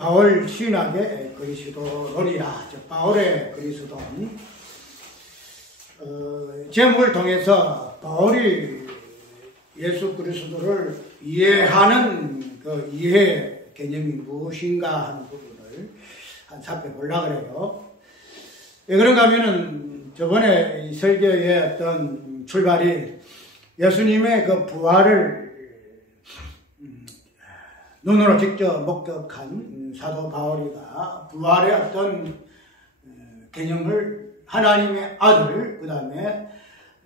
바울 신학의 그리스도론이라, 즉 바울의 그리스도론. 제목을 통해서 바울이 예수 그리스도를 이해하는 그 이해 개념이 무엇인가 하는 부분을 한 살펴보려고 그래요. 왜 그런가 하면은 저번에 이 설교의 어떤 출발이 예수님의 그 부활을 눈으로 직접 목격한 사도 바울이가 부활의 어떤 개념을 하나님의 아들, 그 다음에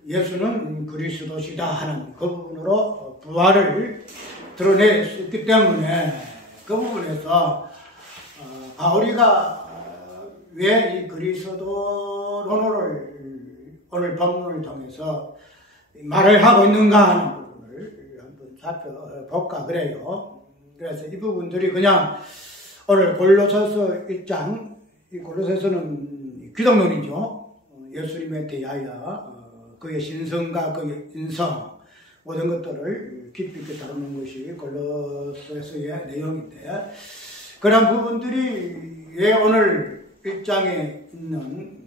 예수는 그리스도시다 하는 그 부분으로 부활을 드러냈기 때문에 그 부분에서 바울이가 왜 이 그리스도론을 오늘 본문을 통해서 말을 하고 있는가 하는 부분을 한번 살펴볼까 그래요. 그래서 이 부분들이 그냥 오늘 골로새서 1장, 이 골로새서는 기독론이죠. 예수님에 대하여 그의 신성과 그의 인성 모든 것들을 깊이 있게 다루는 것이 골로새서의 내용인데, 그런 부분들이 왜 오늘 1장에 있는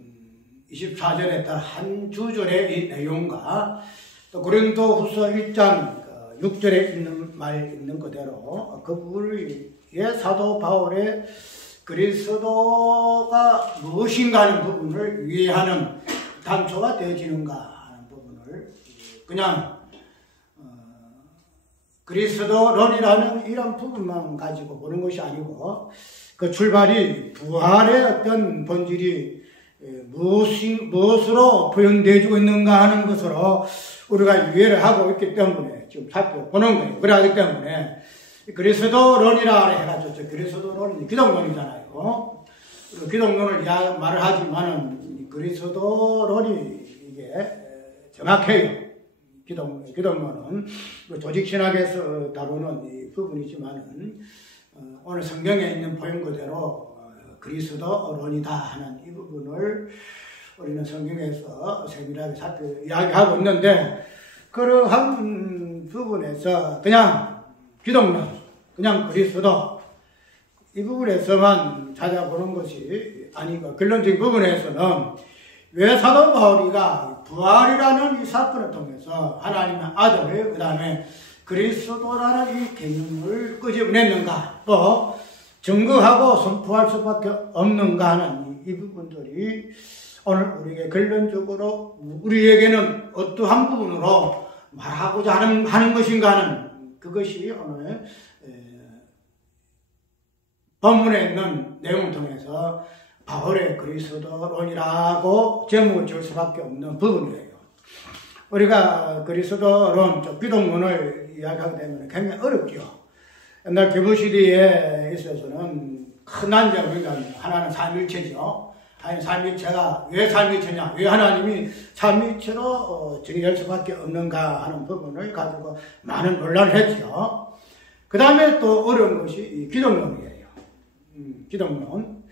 24절에 따른 한 주절의 이 내용과 또 고린도후서 1장 6절에 있는 말 있는 그대로 그 부분을 왜 사도 바울의 그리스도가 무엇인가 하는 부분을 이해하는 단초가 되어지는가 하는 부분을 그냥 그리스도론이라는 이런 부분만 가지고 보는 것이 아니고 그 출발이 부활의 어떤 본질이 무엇으로 표현되어지고 있는가 하는 것으로 우리가 이해를 하고 있기 때문에 지금 살펴보는 거예요. 그러기 때문에 그리스도론이라 해가지고 그리스도론이 기독론이잖아요. 기독론을 말을 하지만은 그리스도론이 이게 정확해요. 기독론은 조직신학에서 다루는 이 부분이지만은 오늘 성경에 있는 표현 그대로 그리스도론이다 하는 이 부분을 우리는 성경에서 세밀하게 이야기하고 있는데, 그러한 부분에서 그냥 기독론, 그냥 그리스도 이 부분에서만 찾아보는 것이 아니고 결론적인 부분에서는 왜 사도 바울이가 부활이라는 이 사건을 통해서 하나님의 아들, 그 다음에 그리스도라는 이 개념을 끄집어냈는가, 또 증거하고 선포할 수밖에 없는가 하는 이 부분들이 오늘 우리에게 결론적으로 우리에게는 어떠한 부분으로 말하고자 하는 것인가 하는 그것이 오늘 본문에 있는 내용을 통해서 바울의 그리스도론이라고 제목을 지을 수밖에 없는 부분이에요. 우리가 그리스도론, 기독론을 이야기하게 되면 굉장히 어렵죠. 옛날 교부시대에 있어서는 큰 난제가 하나는 삼위일체죠. 삼위일체가 왜 삼위일체냐, 왜 하나님이 삼위일체로 정의할 수밖에 없는가 하는 부분을 가지고 많은 논란을 했죠. 그 다음에 또 어려운 것이 이 기독론이에요. 기독론.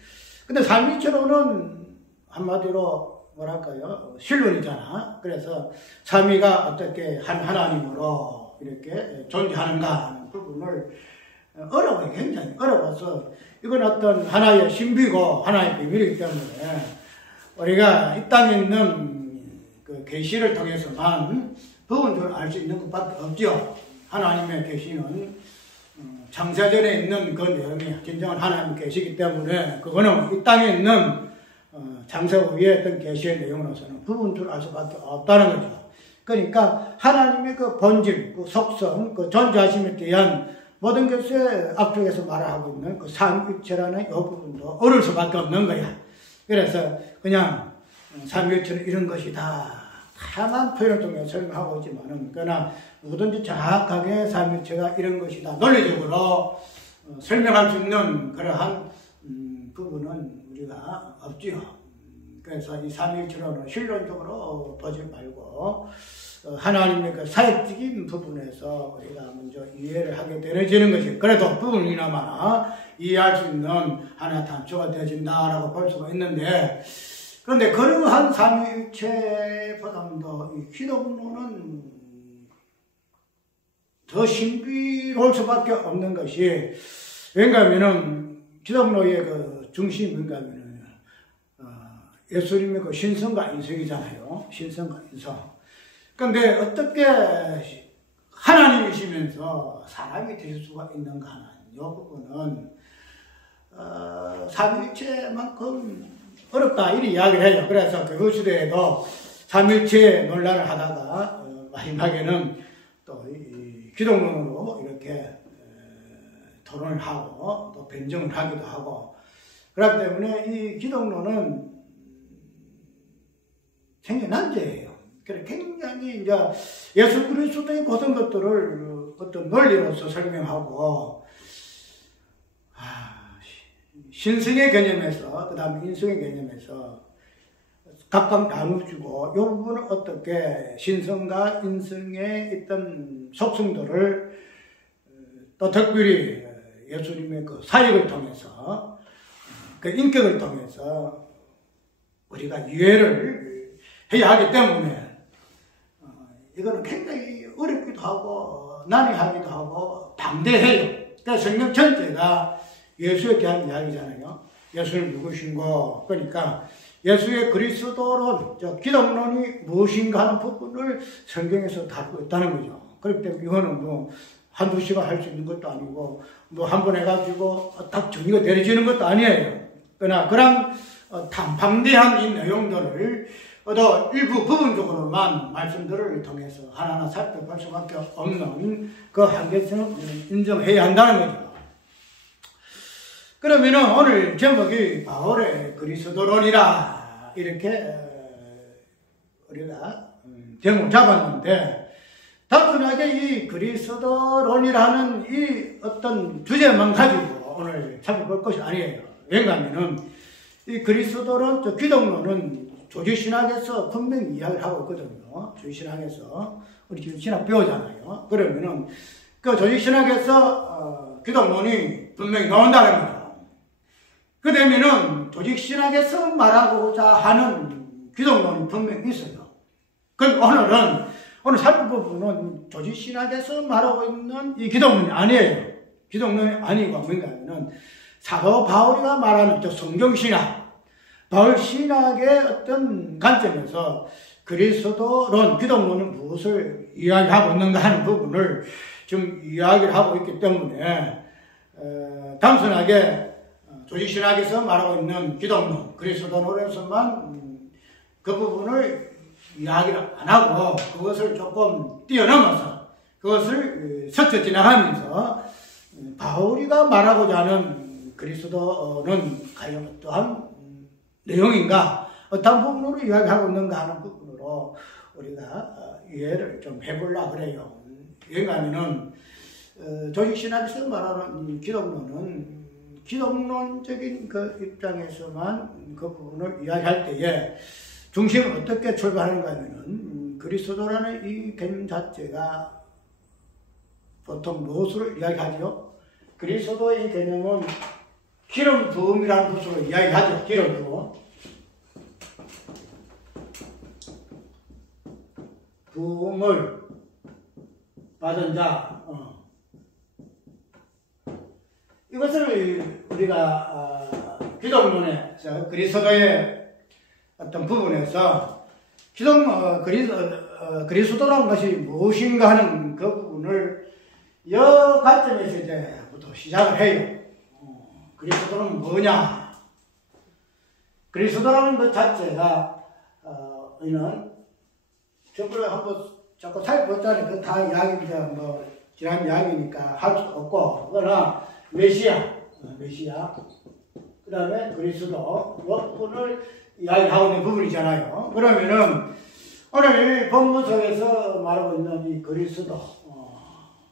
근데 삼위일체로는 한마디로 뭐랄까요, 신론이잖아. 그래서 삼위가 어떻게 한 하나님으로 이렇게 존재하는가 하는 부분을 어려워요. 굉장히 어려워서 이건 어떤 하나의 신비고 하나의 비밀이기 때문에 우리가 이 땅에 있는 그 계시를 통해서만 부분적으로 알 수 있는 것밖에 없죠. 하나님의 계시는 창세전에 있는 그 내용이 진정한 하나님 계시이기 때문에 그거는 이 땅에 있는 창세 후에 어떤 계시의 내용으로서는 부분적으로 알 수밖에 없다는 거죠. 그러니까 하나님의 그 본질, 그 속성, 그 존재하심에 대한 모든 것을 앞쪽에서 말하고 있는 그 삼위일체라는 이 부분도 어려울 수밖에 없는 거야. 그래서 그냥 삼위일체는 이런 것이다. 다양한 표현을 통해 설명하고 있지만은, 그러나 누구든지 정확하게 삼위일체가 이런 것이다. 논리적으로 설명할 수 있는 그러한 부분은 우리가 없지요. 그래서 이 삼위일체로는 실론적으로 보지 말고 하나님의 그 사역적인 부분에서 우리가 먼저 이해를 하게 되어지는 것이 그래도 부분이나마 이해할 수 있는 하나의 단초가 되어진다라고 볼 수가 있는데, 그런데 그러한 삼위일체보다도 이 기독론은 더 신비로울 수밖에 없는 것이, 왜냐하면은 기독교의 그 중심이 뭔가 하면은, 예수님의 그 신성과 인성이잖아요. 신성과 인성. 그런데 어떻게 하나님이시면서 사람이 될 수가 있는가 하는 이 부분은, 삼위일체만큼 어렵다, 이런 이야기를 해요. 그래서 그 시대에도 삼위일체 논란을 하다가, 마지막에는 또 이 기독론으로 이렇게 토론을 하고 또 변증을 하기도 하고, 그렇기 때문에 이 기독론은 생겨난죄예요. 그래서 굉장히 이제 예수 그리스도의 모든 것들을 어떤 논리로서 설명하고, 신성의 개념에서, 그 다음에 인성의 개념에서 각각 나눠주고, 이 부분을 어떻게 신성과 인성의 어떤 속성들을 또 특별히 예수님의 그 사역을 통해서, 그 인격을 통해서 우리가 이해를 해야 하기 때문에, 이거는 굉장히 어렵기도 하고, 난해하기도 하고, 방대해요. 그러니까 성경 전체가 예수에 대한 이야기잖아요. 예수는 누구신고, 그러니까 예수의 그리스도론, 기독론이 무엇인가 하는 부분을 성경에서 다루고 있다는 거죠. 그렇기 때문에 이거는 뭐 한두 시간 할 수 있는 것도 아니고, 뭐 한 번 해가지고 딱 정리가 되어지는 것도 아니에요. 그러나 그런 방대한 이 내용들을 또 일부 부분적으로만 말씀들을 통해서 하나하나 살펴볼 수밖에 없는 그 한계성을 인정해야 한다는 거죠. 그러면은 오늘 제목이 바울의 그리스도론이라, 이렇게 우리가 제목을 잡았는데, 단순하게 이 그리스도론이라는 이 어떤 주제만 가지고 오늘 살펴볼 것이 아니에요. 왜냐하면은 이 그리스도론, 기독론은 조지신학에서 분명히 이야기를 하고 있거든요. 조지신학에서 우리 조지신학 배우잖아요. 그러면은 그 조지신학에서 기독론이 분명히 나온다는 거죠. 그 되면은 조직신학에서 말하고자 하는 기독론이 분명히 있어요. 그런데 오늘 살펴볼 부분은 조직신학에서 말하고 있는 이 기독론이 아니에요. 기독론이 아니고 뭔가 하면은 사도 바울이가 말하는 성경신학, 바울신학의 어떤 관점에서 그리스도론, 기독론은 무엇을 이야기하고 있는가 하는 부분을 좀 이야기를 하고 있기 때문에, 단순하게 조직신학에서 말하고 있는 기독론, 그리스도론에서만 그 부분을 이야기를 안 하고 그것을 조금 뛰어넘어서 그것을 스쳐 지나가면서 바울이가 말하고자 하는 그리스도는 과연 어떠한 내용인가, 어떤 부분으로 이야기하고 있는가 하는 부분으로 우리가 이해를 좀 해보려고 그래요. 왜냐하면 조직신학에서 말하는 기독론은 기독론적인 그 입장에서만 그 부분을 이야기할 때에 중심을 어떻게 출발하는가 하면은 그리스도라는 이 개념 자체가 보통 무엇을 이야기하죠? 그리스도의 개념은 기름 부음이라는 것으로 이야기하죠. 기름 부음. 부음을 받은 자. 이것을 우리가 기독론의 그리스도의 어떤 부분에서 그리스도라는 것이 무엇인가 하는 그 부분을 이 관점에서 이제부터 시작을 해요. 그리스도는 뭐냐? 그리스도라는 것 자체가 우리는 저번에 한번 자꾸 살펴봤잖아요. 그 다 이야기입니다. 뭐 지난 이야기니까 할 수 없고, 그러나 메시아, 그 다음에 그리스도, 이 부분을 이야기하고 있는 부분이잖아요. 그러면은, 오늘 본문 속에서 말하고 있는 이 그리스도,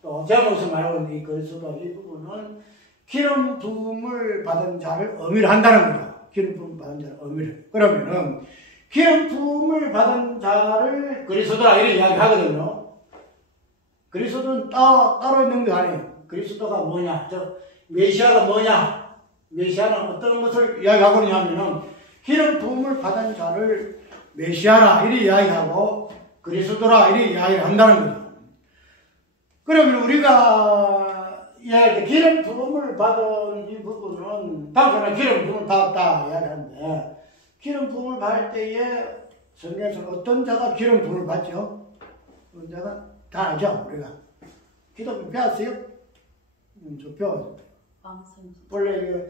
또 제목에서 말하고 있는 이 그리스도, 이 부분은 기름 부음을 받은 자를 의미를 한다는 거죠. 기름 부음을 받은 자를 의미를. 그러면은, 기름 부음을 받은 자를 그리스도라 이렇게 이야기하거든요. 그리스도는 따로 있는 게 아니에요. 그리스도가 뭐냐? 메시아가 뭐냐? 메시아는 어떤 것을 이야기하고 있냐면은 기름 부음을 받은 자를 메시아라 이렇게 이야기하고 그리스도라 이렇게 이야기를 한다는 거죠. 그러면 우리가 기름 부음을 받은 이 부분은 단순한 기름 부음을 받았다 이야기하는데, 기름 부음을 받을 때에 성경에서 어떤 자가 기름 부음을 받죠? 어떤 자가 다 알죠, 우리가. 기도 배웠어요? 좀 배웠어요. 원래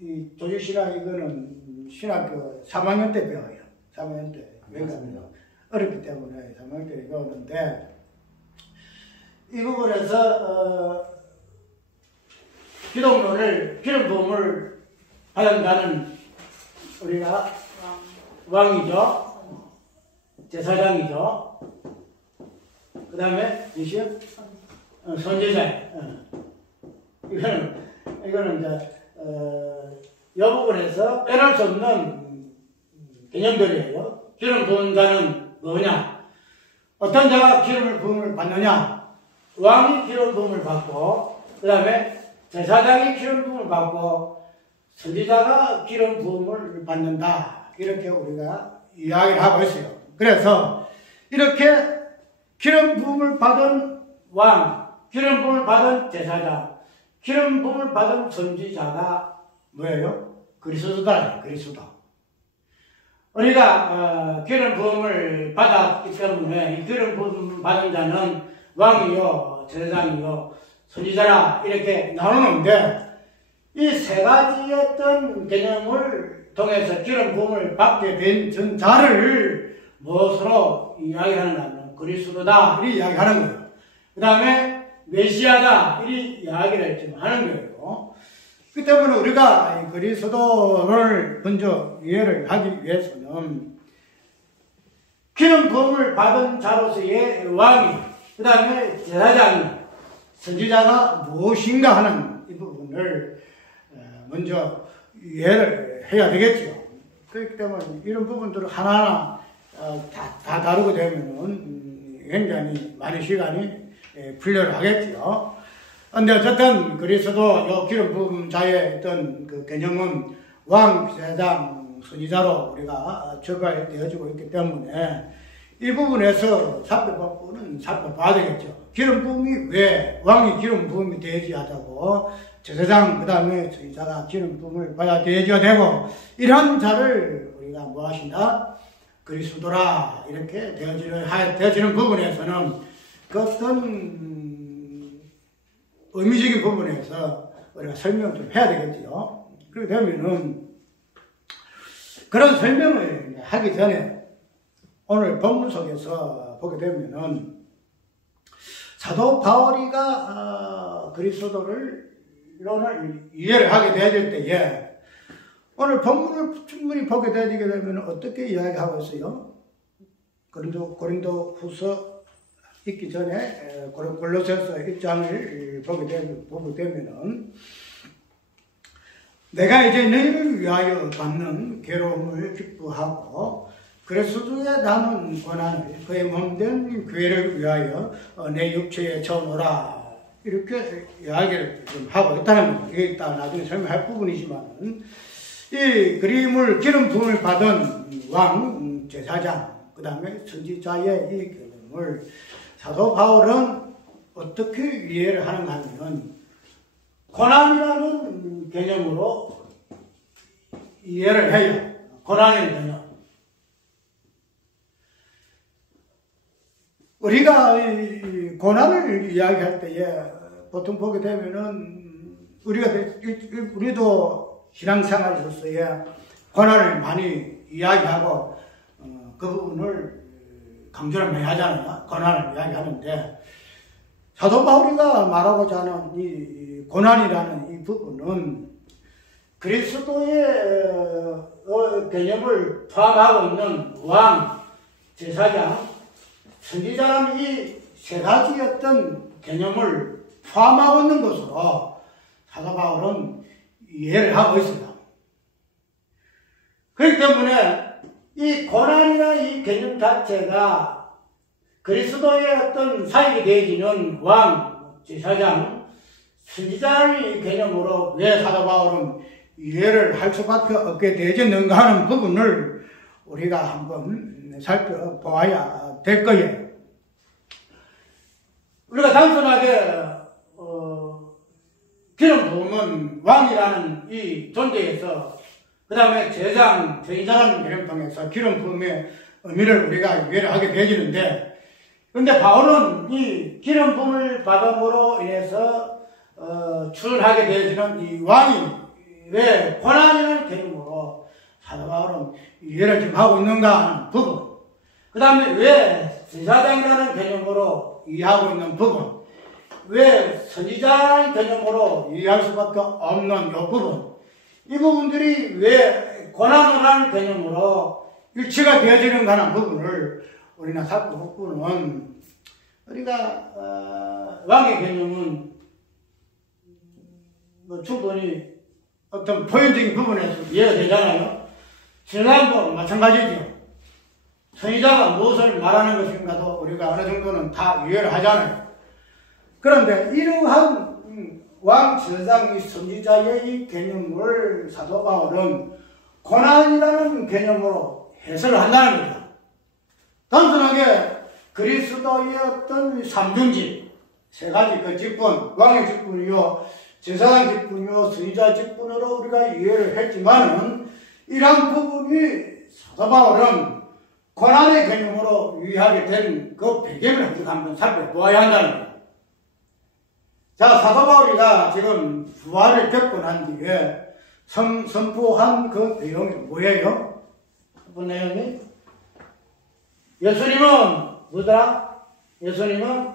이 조직신학 이거는 신학교 3학년 때 배워요. 3학년 때. 왜냐하면 어렵기 때문에 3학년 때 배웠는데, 이 부분에서 기독론을 기름 부음을 받은 자는 우리가 왕이죠, 제사장이죠, 그 다음에 무엇이요? 선지자예요. 이거는 이제 이 부분에서 빼놓을 수 없는 개념들이에요. 기름 부은 자는 뭐냐? 어떤 자가 기름을 부음을 받느냐? 왕이 기름 부음을 받고, 그 다음에 제사장이 기름 부음을 받고, 선지자가 기름 부음을 받는다. 이렇게 우리가 이야기를 하고 있어요. 그래서 이렇게 기름 부음을 받은 왕, 기름 부음을 받은 제사장, 기름 부음을 받은 선지자가 뭐예요? 그리스도다. 그리스도. 우리가 기름 부음을 받았기 때문에 이 기름 부음을 받은 자는 왕이요, 제사장이요, 선지자라 이렇게 나누는데, 이 세 가지의 어떤 개념을 통해서 기름 부음을 받게 된 자를 무엇으로 이야기하는가 하면 그리스도다 이렇게 이야기하는 거예요. 그 다음에 메시아다 이렇게 이야기를 좀 하는 거예요. 그 때문에 우리가 그리스도를 먼저 이해를 하기 위해서는 기름 부음을 받은 자로서의 왕이, 그 다음에 제사장이, 선지자가 무엇인가 하는 이 부분을 먼저 이해를 해야 되겠죠. 그렇기 때문에 이런 부분들을 하나하나 다 다루게 되면 굉장히 많은 시간이 풀려를 하겠죠. 근데 어쨌든 그리스도 기름 부음 자의 어떤 그 개념은 왕, 제사장, 선지자로 우리가 적용되어지고 있기 때문에 이 부분에서 살펴봐야 되겠죠. 기름 부음이 왜 왕이 기름 부음이 되어야 하자고, 제사장 그 다음에 선지자가 기름 부음을 받아야 되고, 이러한 자를 우리가 뭐 하신다? 그리스도라 이렇게 되어지는 부분에서는 그 어떤 의미적인 부분에서 우리가 설명을 좀 해야 되겠지요. 그렇게 되면은 그런 설명을 하기 전에 오늘 본문 속에서 보게 되면은 사도 바울이가 그리스도를 이해를 하게 되어질 때에 오늘 본문을 충분히 보게 되게 되면 어떻게 이야기하고 있어요? 고린도 후서 읽기 전에 골로새서 1장을 보게 되면은 내가 이제 너희를 위하여 받는 괴로움을 기뻐하고 그리스도의 남은 고난을 그의 몸된 교회를 위하여 내 육체에 쳐놓으라 이렇게 이야기를 좀 하고 있다는 거예요. 이게 이따 나중에 설명할 부분이지만은 이 기름 부음을 받은 왕, 제사장, 그 다음에 선지자의 이 개념을 사도 바울은 어떻게 이해를 하는가 하면 고난이라는 개념으로 이해를 해요. 고난의 개념. 우리가 이 고난을 이야기할 때에 보통 보게 되면은 우리도 신앙생활로서의 고난을 많이 이야기하고 그 부분을 강조를 많이 하잖아요. 고난을 이야기하는데 사도 바울이가 말하고자 하는 이 고난이라는 이 부분은 그리스도의 개념을 포함하고 있는 왕, 제사장, 선지자라는 이 세 가지 어떤 개념을 포함하고 있는 것으로 사도 바울은 이해를 하고 있습니다. 그렇기 때문에 이 고난이나 이 개념 자체가 그리스도의 어떤 사역이 되어지는 왕, 제사장, 선지자의 개념으로 왜 사도 바울은 이해를 할 수밖에 없게 되어졌는가 하는 부분을 우리가 한번 살펴보아야 될 거예요. 우리가 단순하게 기름 부음은 왕이라는 이 존재에서, 그 다음에 제장, 제의자라는 개념을 통해서 기름 부음의 의미를 우리가 이해를 하게 되어지는데, 근데 바울은 이 기름 부음을 받음으로 인해서 출하게 되어지는 이 왕이 왜 고난이라는 개념으로 사도 바울은 이해를 지금 하고 있는가 하는 부분, 그 다음에 왜 제사장이라는 개념으로 이해하고 있는 부분, 왜 선지자의 개념으로 이해할 수밖에 없는 이 부분, 이 부분들이 왜 고난을 하는 개념으로 일치가 되어지는가 하는 부분을 우리가 살펴보고는, 우리가 왕의 개념은 충분히 어떤 표현적인 부분에서 이해가 되잖아요. 지난번도 마찬가지죠. 선지자가 무엇을 말하는 것인가도 우리가 어느 정도는 다 이해를 하잖아요. 그런데 이러한 왕, 제사장, 선지자의 이 개념을 사도 바울은 고난이라는 개념으로 해석을 한다는 거죠. 단순하게 그리스도의 어떤 삼중직, 세 가지 그 직분, 왕의 직분이요, 제사장 직분이요, 선지자 직분으로 우리가 이해를 했지만은, 이러한 부분이 사도 바울은 고난의 개념으로 이해하게 된 그 배경을 한번 살펴보아야 한다는 거예요. 자, 사도 바울이가 지금 부활을 겪고 난 뒤에 선포한 그 내용이 뭐예요? 그 내용이 예수님은 뭐더라? 예수님은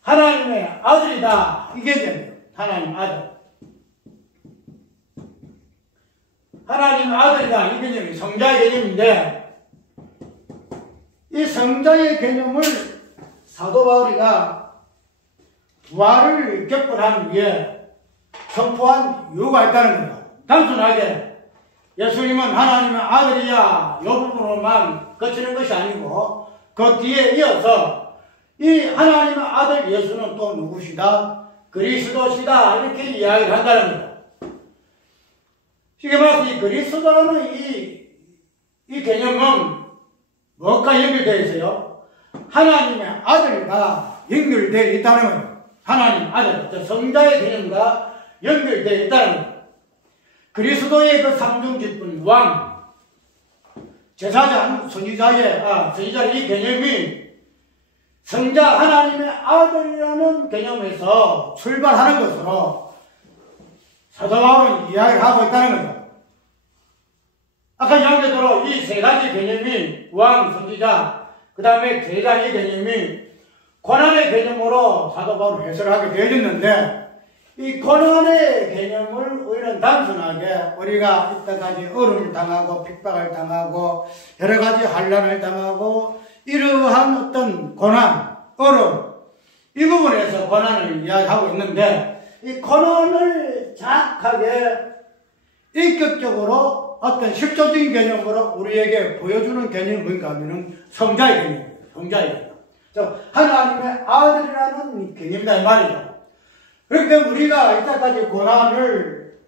하나님의 아들이다. 이게 되네요. 하나님 아들. 하나님 아들이다. 이 개념이 성자의 개념인데, 이 성자의 개념을 사도 바울이가 부활을 겪고 난 뒤에 선포한 이유가 있다는 거예요. 단순하게 예수님은 하나님의 아들이야 이 부분으로만 거치는 것이 아니고, 그 뒤에 이어서 이 하나님의 아들 예수는 또 누구시다? 그리스도시다. 이렇게 이야기를 한다는 거예요. 쉽게 말해서 이 그리스도라는 이 개념은 무엇과 연결되어 있어요? 하나님의 아들과 연결되어 있다는 거예요. 하나님 아들, 성자의 개념과 연결되어 있다는 거예요. 그리스도의 그 삼중직분, 왕, 제사장, 선지자의 이 개념이 성자 하나님의 아들이라는 개념에서 출발하는 것으로 사도 바울은 이야기를 하고 있다는 거죠. 아까 이야기대로 이 세 가지 개념이 왕, 선지자, 그 다음에 제사장의 개념이 고난의 개념으로 사도 바울은 해석을 하게 되어졌는데, 이 고난의 개념을 우리는 단순하게 우리가 이때까지 어려움을 당하고 핍박을 당하고 여러 가지 환난을 당하고 이러한 어떤 고난, 어려움, 이 부분에서 고난을 이야기하고 있는데, 이 고난을 정확하게 인격적으로 어떤 실존적인 개념으로 우리에게 보여주는 개념이 뭔가 하면은 성자의 개념이에요. 성자의 개념. 하나님의 아들이라는 개념이다 이 말이죠. 그렇기 때문에 우리가 이때까지 고난을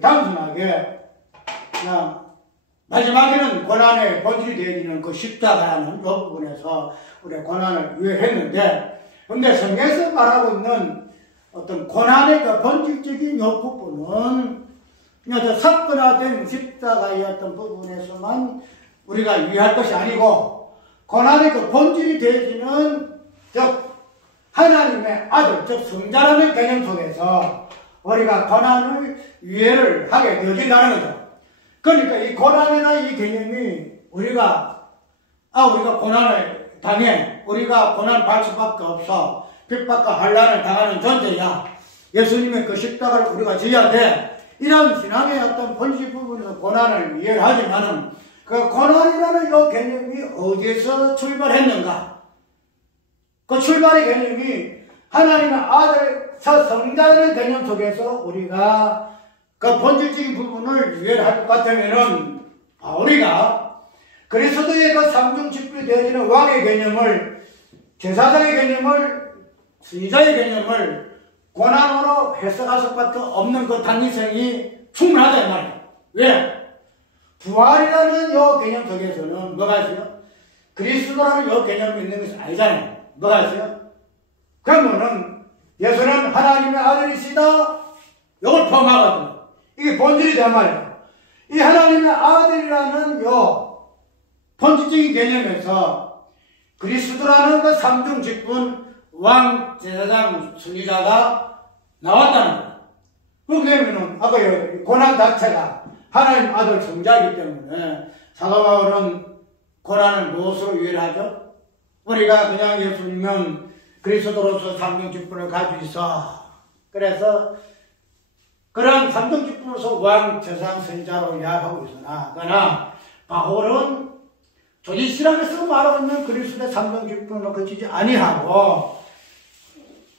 단순하게 그냥 마지막에는 고난의 본질이 되어지는 그 십자가라는 그 부분에서 우리가 고난을 이해했는데, 근데 성경에서 말하고 있는 어떤 고난의 그 본질적인 이 부분은 그냥 사건화된 십자가의 어떤 부분에서만 우리가 이해할 것이 아니고, 고난의 그 본질이 되어지는 즉 하나님의 아들, 즉 성자라는 개념 속에서 우리가 고난을 이해를 하게 되어진다는 거죠. 그러니까 이 고난이라는 이 개념이 우리가 고난을 당해, 우리가 고난 받을 수밖에 없어, 핍박과 환난을 당하는 존재야, 예수님의 그 십자가를 우리가 지어야 돼, 이런 신앙의 어떤 본질 부분에서 고난을 이해를 하지만은, 그 고난이라는 이 개념이 어디에서 출발했는가? 그 출발의 개념이 하나님의 아들, 성자라는 개념 속에서 우리가 그 본질적인 부분을 이해를 할 것 같으면은, 우리가 그리스도의 그 삼중직분이 되어지는 왕의 개념을, 제사장의 개념을, 선지자의 개념을 고난으로 해석할 수밖에 없는 그 단위성이 충분하다 이 말이에요. 왜? 부활이라는 이 개념 속에서는 뭐가 있어요? 그리스도라는 이 개념이 있는 것이 아니잖아요. 뭐가 있어요? 그러면은 예수는 하나님의 아들이시다. 이걸 포함하거든요. 이게 본질이 된 말이에요. 이 하나님의 아들이라는 요 본질적인 개념에서 그리스도라는 그 삼중 직분 왕, 제사장, 순위자가 나왔다는 거예요. 그러면은 아까 고난 자체가 하나님 아들 성자이기 때문에 사도 바울은 고난을 무엇으로 유일하죠? 우리가 그냥 예수님은 그리스도로서 삼중 직분을 가지고 있어. 그래서 그런 삼중 직분으로서 왕, 제사장, 선지자로 이야기하고 있으나 그러나 바울은 조지시락에서 말하고 있는 그리스도의 삼중 직분으로 그치지 아니하고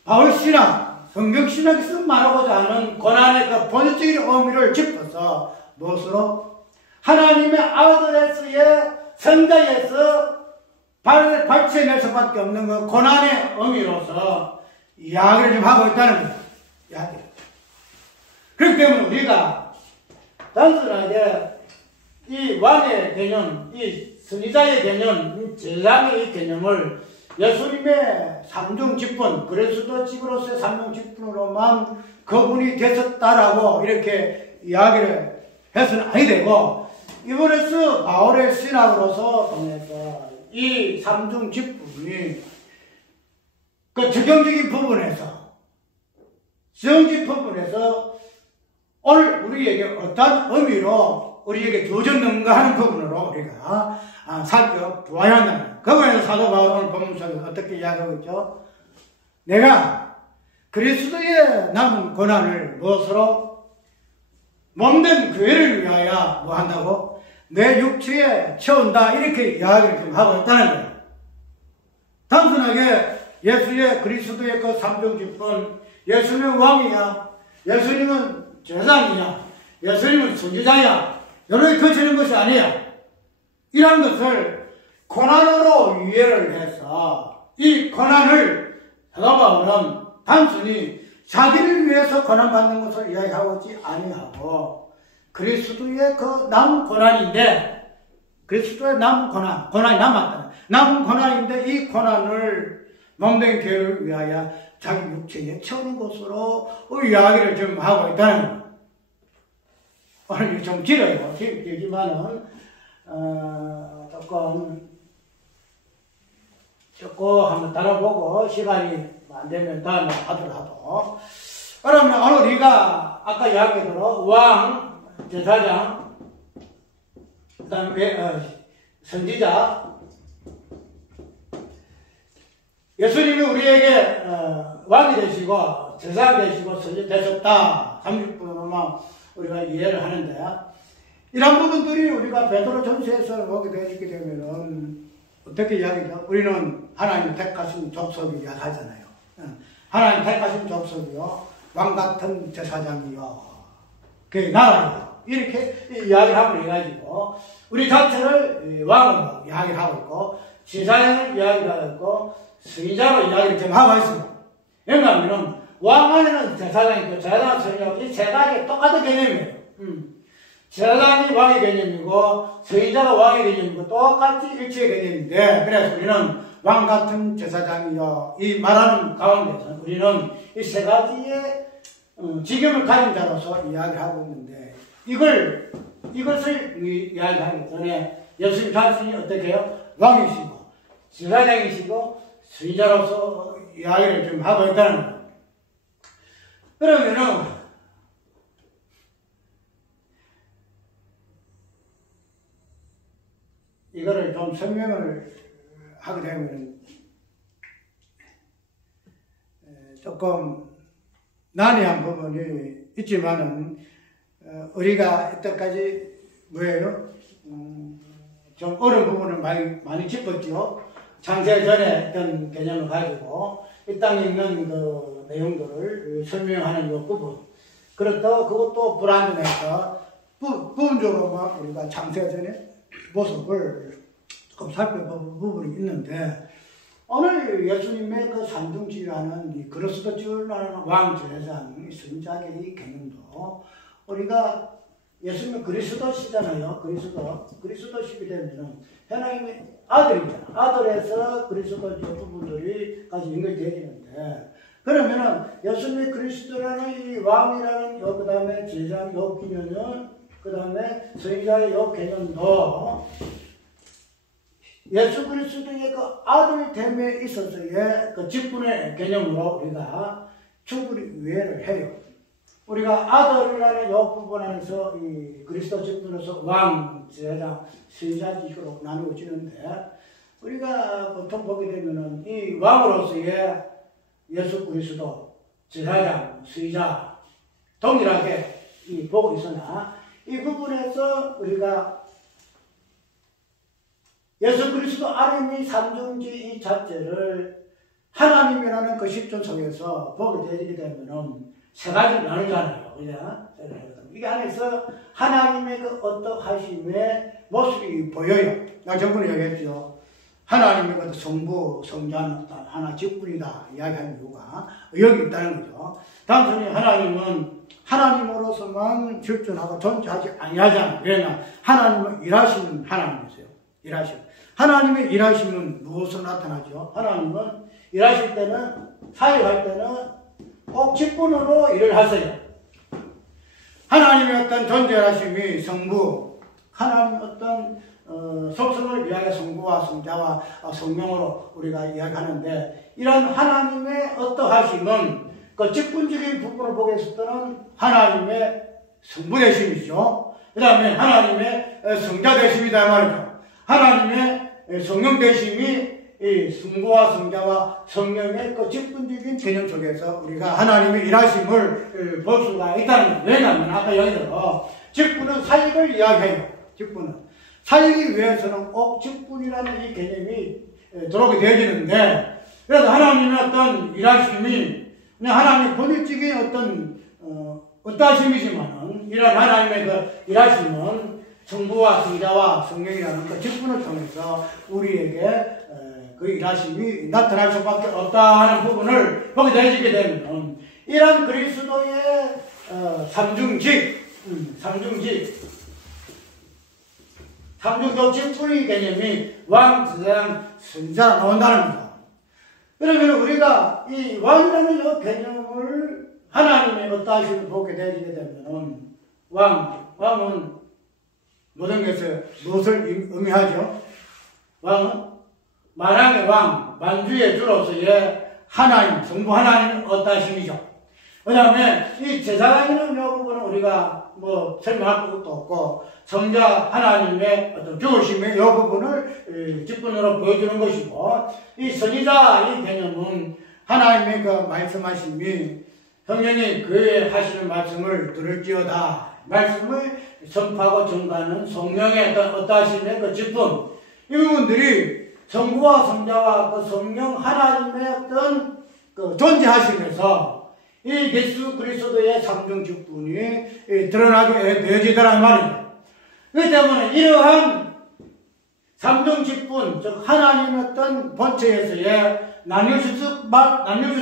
바울 신학, 성경 신학에서 말하고자 하는 고난의 그 본질적인 의미를 짚어서 무엇으로? 하나님의 아들에서의 성자에서 발견할 수밖에 없는 그 고난의 의미로서 이야기를 좀 하고 있다는 거예요. 이야기. 그렇기 때문에 우리가 단순하게 이 왕의 개념, 이 선지자의 개념, 이 제사장의 개념을 예수님의 삼중 직분, 그리스도 직으로서의 삼중 직분으로만 그분이 되셨다라고 이렇게 이야기를 해서는 아니 되고, 이번에서 바울의 신학으로서 통해서 이 삼중 직분이 그 적용적인 부분에서, 적용적인 부분에서 오늘 우리에게 어떤 의미로 우리에게 주어졌는가 하는 부분으로 우리가 살펴보아야 한다는 거예요. 그거에서 사도 바울은 오늘 본문에서 어떻게 이야기하고 있죠? 내가 그리스도의 남은 고난을 무엇으로? 몸된 교회를 위하여 뭐 한다고? 내 육체에 채운다. 이렇게 이야기를 좀 하고 있다는 거예요. 단순하게 예수의 그리스도의 그 삼중직분, 예수님은 왕이야, 예수님은 제사장이야, 예수님은 선지자야, 이렇게 거치는 것이 아니야. 이런 것을 고난으로 이해를 해서 이 고난을 사도 바울은 단순히 자기를 위해서 고난받는 것을 이야기하고 있지 아니하고 그리스도의 그 남은 고난인데, 그리스도의 남은 고난이 남았다. 남은 고난인데 이 고난을 몸된 교회를 위하여 자기 육체에 채우는 것으로 이야기를 좀 하고 있다는 거예요. 오늘 좀 길어요. 길지만은 조금 한번 따라보고 시간이 안 되면 다음에 하더라도. 그러면 오늘 우리가 아까 이야기대로 왕, 제사장, 그 다음에 선지자, 예수님이 우리에게 왕이 되시고 제사장 되시고 선지자 되셨다. 30분으로만 우리가 이해를 하는데, 이런 부분들이 우리가 베드로 전서에서 보게 되게 되면은 어떻게 이야기죠? 우리는 하나님 택하신 족속이 이야기하잖아요. 하나님 택하신 족속이요, 왕 같은 제사장이요, 그 나라요, 이렇게 이야기하고 해가지고 우리 자체를 왕으로 이야기를 하고 있고 제사장을 이야기를 하고 있고 선지자로 이야기를 좀 하고 있습니다. 왜냐하면 왕 안에는 제사장이 있고 제사장은 선지자고 이 세 가지 똑같은 개념이에요. 제사장이 왕의 개념이고 선지자가 왕의 개념이고 똑같이 일체의 개념인데, 그래서 우리는 왕 같은 제사장이요, 이 말하는 가운데서 우리는 이 세 가지의 직임을 가진 자로서 이야기하고 있는데, 이것을 이야기하기 전에 예수님 자신이 어떻게 해요? 왕이시고 제사장이시고 선지자로서 이야기를 좀 하고 있다는 거예요. 그러면은 이거를 좀 설명을 하게 되면 조금 난해한 부분이 있지만은 우리가 이때까지 뭐예요? 좀 어려운 부분을 많이 짚었죠. 창세 전에 어떤 개념을 가지고 이 땅에 있는 그 내용들을 설명하는 이 부분. 그렇다고 그것도 불완전해서 부분적으로만 우리가 창세 전에 모습을 조금 살펴본 부분이 있는데, 오늘 예수님의 그 삼중지라는 이 그리스도주라는 왕, 제사장, 선지자의 이 개념도 우리가 예수님은 그리스도시잖아요. 그리스도시게 되면은 하나님의 아들이잖아. 아들에서 그리스도의 부분들이 같이 연결되어 있는데, 그러면은 예수님이 그리스도라는 이 왕이라는 요 그다음에 제장 요 기념은 그다음에 선지자의 요 개념도 예수 그리스도의 그 아들됨에 있어서의 그 직분의 개념으로 우리가 충분히 이해를 해요. 우리가 아들이라는 요 부분 안에서 이 그리스도 직분에서 왕, 제장, 선지자식으로 나누어지는데 우리가 보통 보게 되면은 이 왕으로서의 예수 그리스도, 제사장, 선지자 동일하게 보고 있으나 이 부분에서 우리가 예수 그리스도 아름이 삼중지 이 자체를 하나님이라는 그 십존 속에서 보게 되게 되면은 세 가지로 나누잖아요. 그죠? 이게 안에서 하나님의 그 어떠하심의 모습이 보여요. 나 저번에 얘기했죠. 하나님의 그 성부, 성자는 하나 직분이다 이야기하는 이유가 여기 있다는 거죠. 단순히 하나님은 하나님으로서만 실존하고 존재하지 아니하잖아요. 왜냐하면 하나님은 일하시는 하나님이세요. 일하시는. 하나님의 일하심은 무엇으로 나타나죠? 하나님은 일하실 때는, 사역할 때는 꼭 직분으로 일을 하세요. 하나님의 어떤 존재하심이 성부, 하나님의 어떤 속성을 위하여 성부와 성자와 성령으로 우리가 이야기하는데 이런 하나님의 어떠하심은 그 직분적인 부분을 보게 했을 때는 하나님의 성부되심이죠. 그 다음에 하나님의 성자되심이다 말이죠. 하나님의 성령되심이 이 성부와 성자와 성령의 그 직분적인 개념 속에서 우리가 하나님의 일하심을 볼 수가 있다는 거예요. 왜냐하면 아까 여기서 직분은 사역을 이야기해요. 직분은. 살기 위해서는 꼭 직분이라는 이 개념이 들어오게 되어지는데 그래서 하나님의 어떤 일하심이 그냥 하나님의 본질적인 어떠하심이지만은 이런 하나님의 그 일하심은 성부와 성자와 성령이라는 그 직분을 통해서 우리에게 그 일하심이 나타날 수밖에 없다 하는 부분을 보게 되어지게 되면 이런 그리스도의 삼중적 직분의 개념이 왕, 제사장, 선지자가 나온다는 거죠. 그러면 우리가 이 왕이라는 이 개념을 하나님의 어떠하심을 보게 되게 되면 왕은 모든 것을 무엇을 의미하죠? 왕은 만왕의 왕, 만주의 주로서의 하나님, 성부 하나님 어떠하심이죠. 그 다음에 이 제사장이라는 이 부분은 우리가 뭐 설명할 것도 없고 성자 하나님의 어떤 주어심의 이 부분을 직분으로 보여주는 것이고 이 선지자 이 개념은 하나님의 그 말씀하심이 성령이 그의 하시는 말씀을 들을지어다 말씀을 선포하고 전가하는 성령의 어떠하심의 그 직분 이 부분들이 성부와 성자와 그 성령 하나님의 어떤 그 존재하심에서 이 예수 그리스도의 삼중 직분이 드러나게 되어지더란 말이에요. 그렇기 때문에 이러한 삼중 직분, 즉 하나님의 어떤 본체에서의 나뉘어질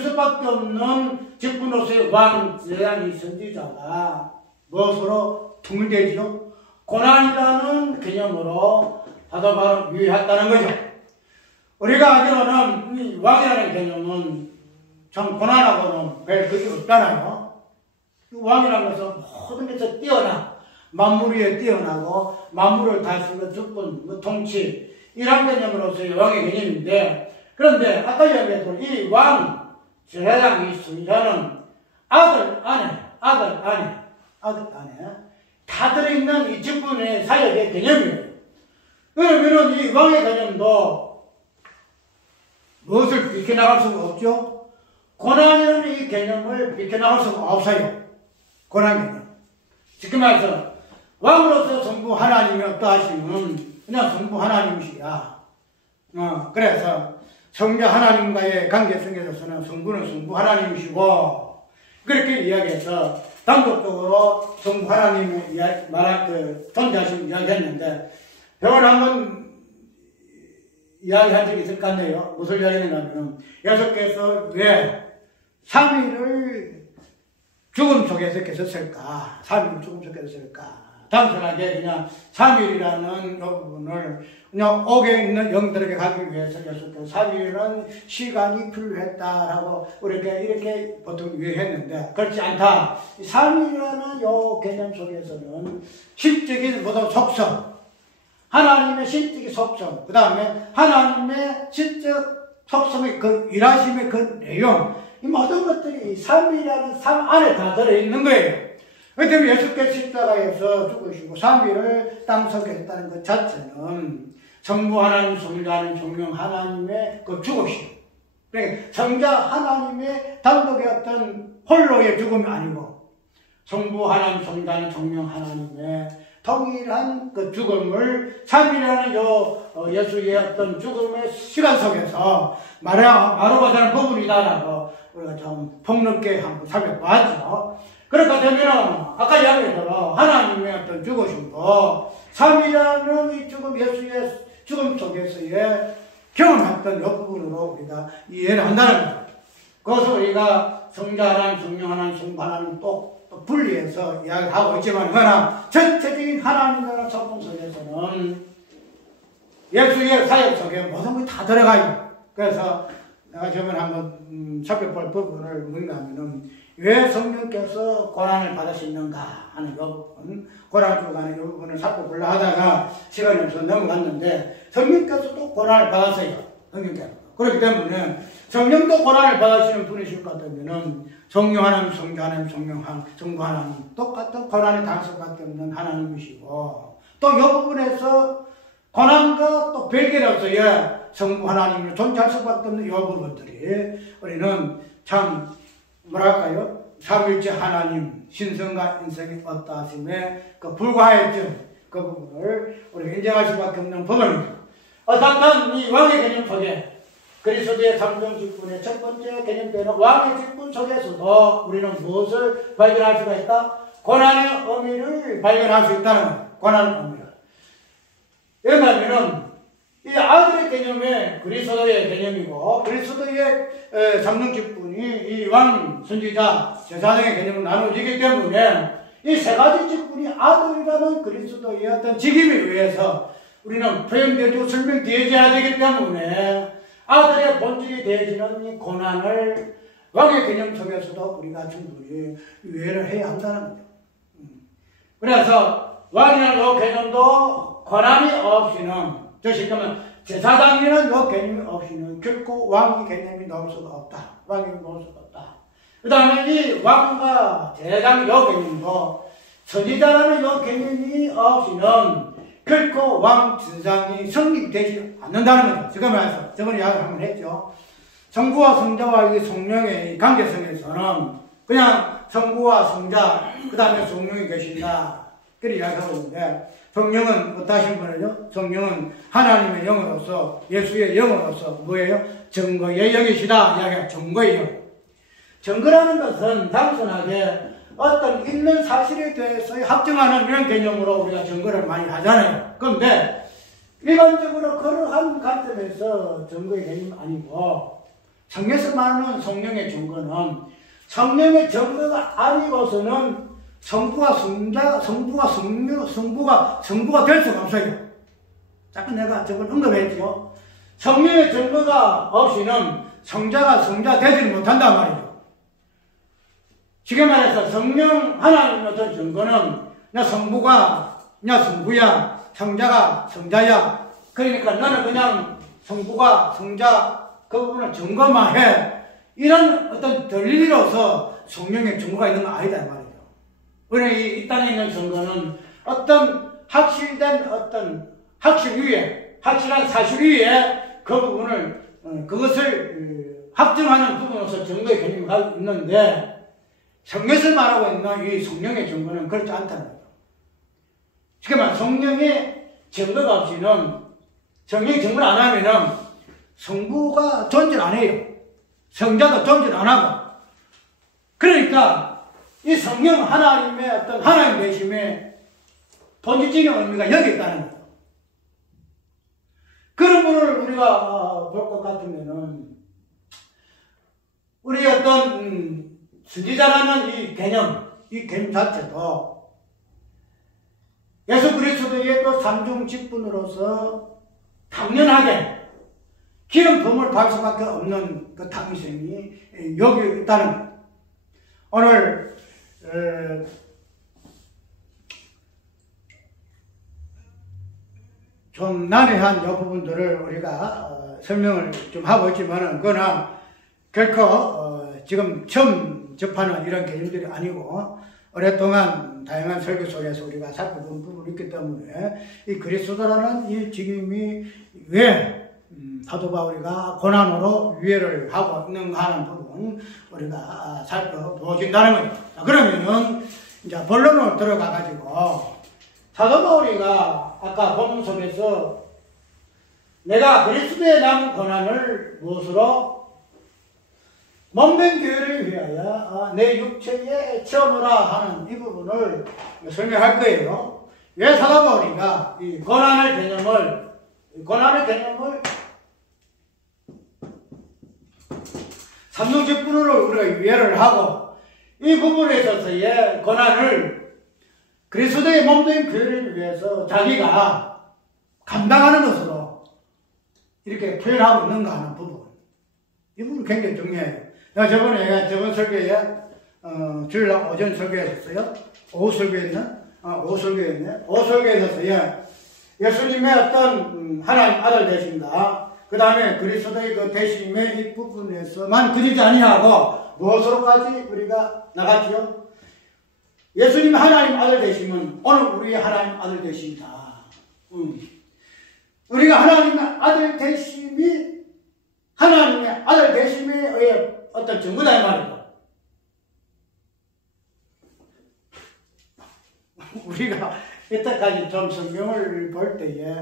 수밖에 없는 직분으로서의 왕, 제사장, 선지자가 무엇으로 통일되지요? 고난이라는 개념으로 바로 유의했다는 거죠. 우리가 알기로는 이 왕이라는 개념은 참 고난하고는 별 그게 없잖아요. 왕이라는 것은 모든 것에서 뛰어나 만물 위에 뛰어나고 만물을 다스리는 주권, 통치 이런 개념으로서의 왕의 개념인데 그런데 아까 얘기했던 이 왕, 제사장, 이 선지자는 아들, 아내 다 들어있는 이 직분의 사역의 개념이에요. 그러면 이 왕의 개념도 무엇을 비켜나갈 수가 없죠? 고난이라는 이 개념을 비켜나갈 수가 없어요. 고난 개념. 지금 말해서 왕으로서 성부 하나님이 어떠하심은 그냥 성부 하나님이시야. 그래서 성자 하나님과의 관계성에 있어서는 성부는 성부 하나님이시고 그렇게 이야기해서 단독적으로 성부 하나님의 존재하심을 이야기했는데 병원 한번 이야기한 적이 있을 것 같네요. 무슨 이야기했는가 하면 예수께서 왜 3일을 죽음 속에서 계셨을까? 3일을 죽음 속에 계셨을까? 단순하게 그냥 3일이라는 부분을 그냥 옥에 있는 영들에게 가기 위해서 예수께서 3일은 시간이 필요했다라고 이렇게 보통 이해했는데 그렇지 않다. 3일이라는 요 개념 속에서는 실적인 모든 속성, 하나님의 실적인 속성, 그 다음에 하나님의 실적 속성의 그 일하심의 그 내용, 이 모든 것들이 3일이라는 삶 안에 다 들어있는 거예요. 그렇기 때문에 예수께서 십자가에서 죽으시고 3일을 땅속에 했다는 것 자체는 성부 하나님, 성자 하나님, 성령 하나님의 그 죽으심. 그러니까 성자 하나님의 단독의 어떤 홀로의 죽음이 아니고 성부 하나님, 성자 하나님, 성령 하나님의 동일한 그 죽음을 3일이라는 예수의 어떤 죽음의 시간 속에서 말해보자는 부분이다라고 우리가 좀 폭넓게 한번 살펴봤죠. 그렇게 되면 아까 이야기했대로 하나님의 어떤 죽으심도 3일이라는 이 죽음, 예수의 죽음 속에서의 경험했던 이 부분으로 우리가 이해를 한다는 거죠. 그것을 우리가 성자 하나님, 성령 하나님, 성부 하나님 또 분리해서 이야기를 하고 있지만 그러나 전체적인 하나님의 성품 속에서는 예수의 사역 속에 모든 것이 다 들어가요. 그래서 내가 저번에 한번 살펴볼 부분을 묻는다면은 왜 성령께서 고난을 받으시는가 하는 이 부분, 고난을 주고 가는 이 부분을 살펴보려 하다가 시간이 없어서 넘어갔는데 성령께서 또 고난을 받았어요. 성령께서. 그렇기 때문에 성령도 고난을 받으시는 분이실 것 같으면은 성령 하나님, 성자 하나님, 성부 하나님 똑같은 고난을 당할 수밖에 없는 하나님이시고 또 이 부분에서 고난과 또 별개로서의 성부 하나님을 존재할 수밖에 없는 이 부분들이 우리는 참 뭐랄까요? 삼일째 하나님 신성과 인성이 없다 하심에 그 불과해진 그 부분을 우리가 인정할 수밖에 없는 부분입니다. 어떤 이 왕의 개념 속에 그리스도의 삼정 직분의 첫 번째 개념되는 왕의 직분 속에서도 우리는 무엇을 발견할 수가 있다? 고난의 의미를 발견할 수 있다는 거예요. 고난의 의미를. 왜냐하면 이 아들의 개념이 그리스도의 개념이고 그리스도의 삼정 직분이 이 왕, 선지자, 제사장의 개념으로 나누어지기 때문에 이 세 가지 직분이 아들이라는 그리스도의 어떤 직임에 의해서 우리는 표현되고 설명되어야 되기 때문에 아들의 본질이 되어지는 이 고난을 왕의 개념 속에서도 우리가 충분히 이해를 해야 한다는 거죠. 그래서 왕이라는 이 개념도 고난이 없이는, 즉 제사장이라는 이 개념이 없이는 결코 왕의 개념이 나올 수가 없다. 왕이 나올 수가 없다. 그 다음에 이 왕과 제사장 이 개념도 선지자라는 이 개념이 없이는 결코 왕, 제사장이 성립되지 않는다는 거죠. 지금 말해서 저번에 이야기를 한번 했죠. 성부와 성자와 이 성령의 관계성에서는 그냥 성부와 성자, 그 다음에 성령이 계신다. 그렇게 이야기하고 있는데 성령은 어떠신 분이죠? 성령은 하나님의 영으로서 예수의 영으로서 뭐예요? 증거의 영이시다. 이야기가 증거예요. 증거라는 것은 단순하게 어떤 있는 사실에 대해서 확정하는 이런 개념으로 우리가 증거를 많이 하잖아요. 그런데 일반적으로 그러한 관점에서 증거의 개념이 아니고 성경에서 말하는 성령의 증거는 성령의 증거가 아니고서는 성부가 될 수가 없어요. 잠깐 내가 저걸 언급했죠. 성령의 증거가 없이는 성자가 성자 되지 못한단 말이에요. 쉽게 말해서 성령 하나님의 어떤 증거는 나 성부가 나 성부야, 성자가 성자야. 그러니까 너는 그냥 성부가 성자 그 부분을 증거만 해. 이런 어떤 들리로서 성령의 증거가 있는 건 아니다 말이에요. 우리 이 땅에 있는 증거는 어떤 확실된 어떤 확실 위에, 확실한 사실 위에 그 부분을 그것을 확정하는 부분으로서 증거의 개념이 가지고 있는데 성경에서 말하고 있는 이 성령의 증거는 그렇지 않다는 거죠. 쉽게 말해 성령의 증거가 없이는 성령의 증거를 안 하면은 성부가 존재 안 해요. 성자도 존재 안 하고. 그러니까 이 성령 하나님의 어떤 하나님 되심의 본질적인 의미가 여기 있다는 거죠. 그런 분을 우리가 볼 것 같으면은 우리 어떤 선지자라는 이 개념 자체도 예수 그리스도의 그 삼중 직분으로서 당연하게 기름 부음을 받을 수밖에 없는 그 당신이 여기 있다는 오늘 좀 난해한 이 부분들을 우리가 설명을 좀 하고 있지만은 그러나 결코 지금 처음 접하는 이런 개념들이 아니고 오랫동안 다양한 설교 속에서 우리가 살펴본 부분이 있기 때문에 이 그리스도라는 이 직임이 왜 사도 바울이가 고난으로 위해를 하고 있는가 하는 부분 우리가 살펴보신다는 거죠. 그러면은 이제 본론으로 들어가 가지고 사도 바울이가 아까 본문 속에서 내가 그리스도의 남은 고난을 무엇으로 몸된 교회를 위하여 내 육체에 채워놓으라 하는 이 부분을 설명할 거예요. 왜 사도 바울이가 이 고난의 개념을 삼중직분으로 우리가 이해를 하고 이 부분에 있어서의 고난을 그리스도의 몸된 교회를 위해서 자기가 감당하는 것으로 이렇게 표현하고 있는가 하는 부분. 이 부분이 굉장히 중요해요. 내가 저번 설교에, 주일날 오전 설교했었어요. 오후 설교했나? 오후 설교했네. 오후 설교에서요, 예수님의 어떤 하나님 아들 되신다. 그 다음에 그리스도의 그 대심의 이 부분에서만 그리지 아니하고 무엇으로까지 우리가 나갔지요? 예수님 하나님 아들 되시면 오늘 우리의 하나님 아들 되신다. 우리가 하나님의 아들 되심이 하나님의 아들 되심의 어떤 증거다 이 말이죠. 우리가 이때까지 좀 성경을 볼 때에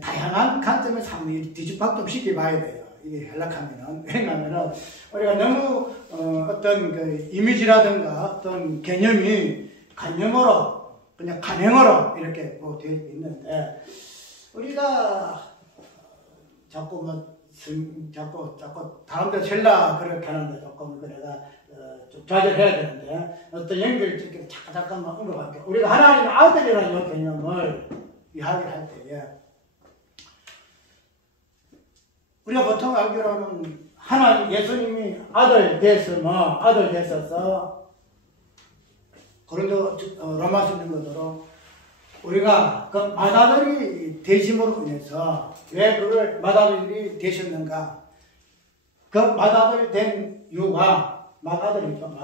다양한 관점에서 한번 뒤집박도 시켜봐야 돼요. 이게 연락하면은. 왜냐하면은 우리가 너무 어떤 그 이미지라든가 어떤 개념이 관념으로 그냥 간행으로 이렇게 뭐 되어 있는데 우리가 자꾸 다음대 셀라 그렇게 하는데 조금 그래가 좀 좌절해야 되는데 어떤 연결 짓기를 잠깐만 언급할게요. 우리가 하나님의 아들이라는 이 개념을 이야기를 할 때에 우리가 보통 알기로는 하나님 예수님이 아들 됐어서 고린도 로마서 있는 것으로 우리가 그 맏아들이 되심으로 인해서 왜 그걸 맏아들이 되셨는가? 그 맏아들 된 이유가 맏아들이죠.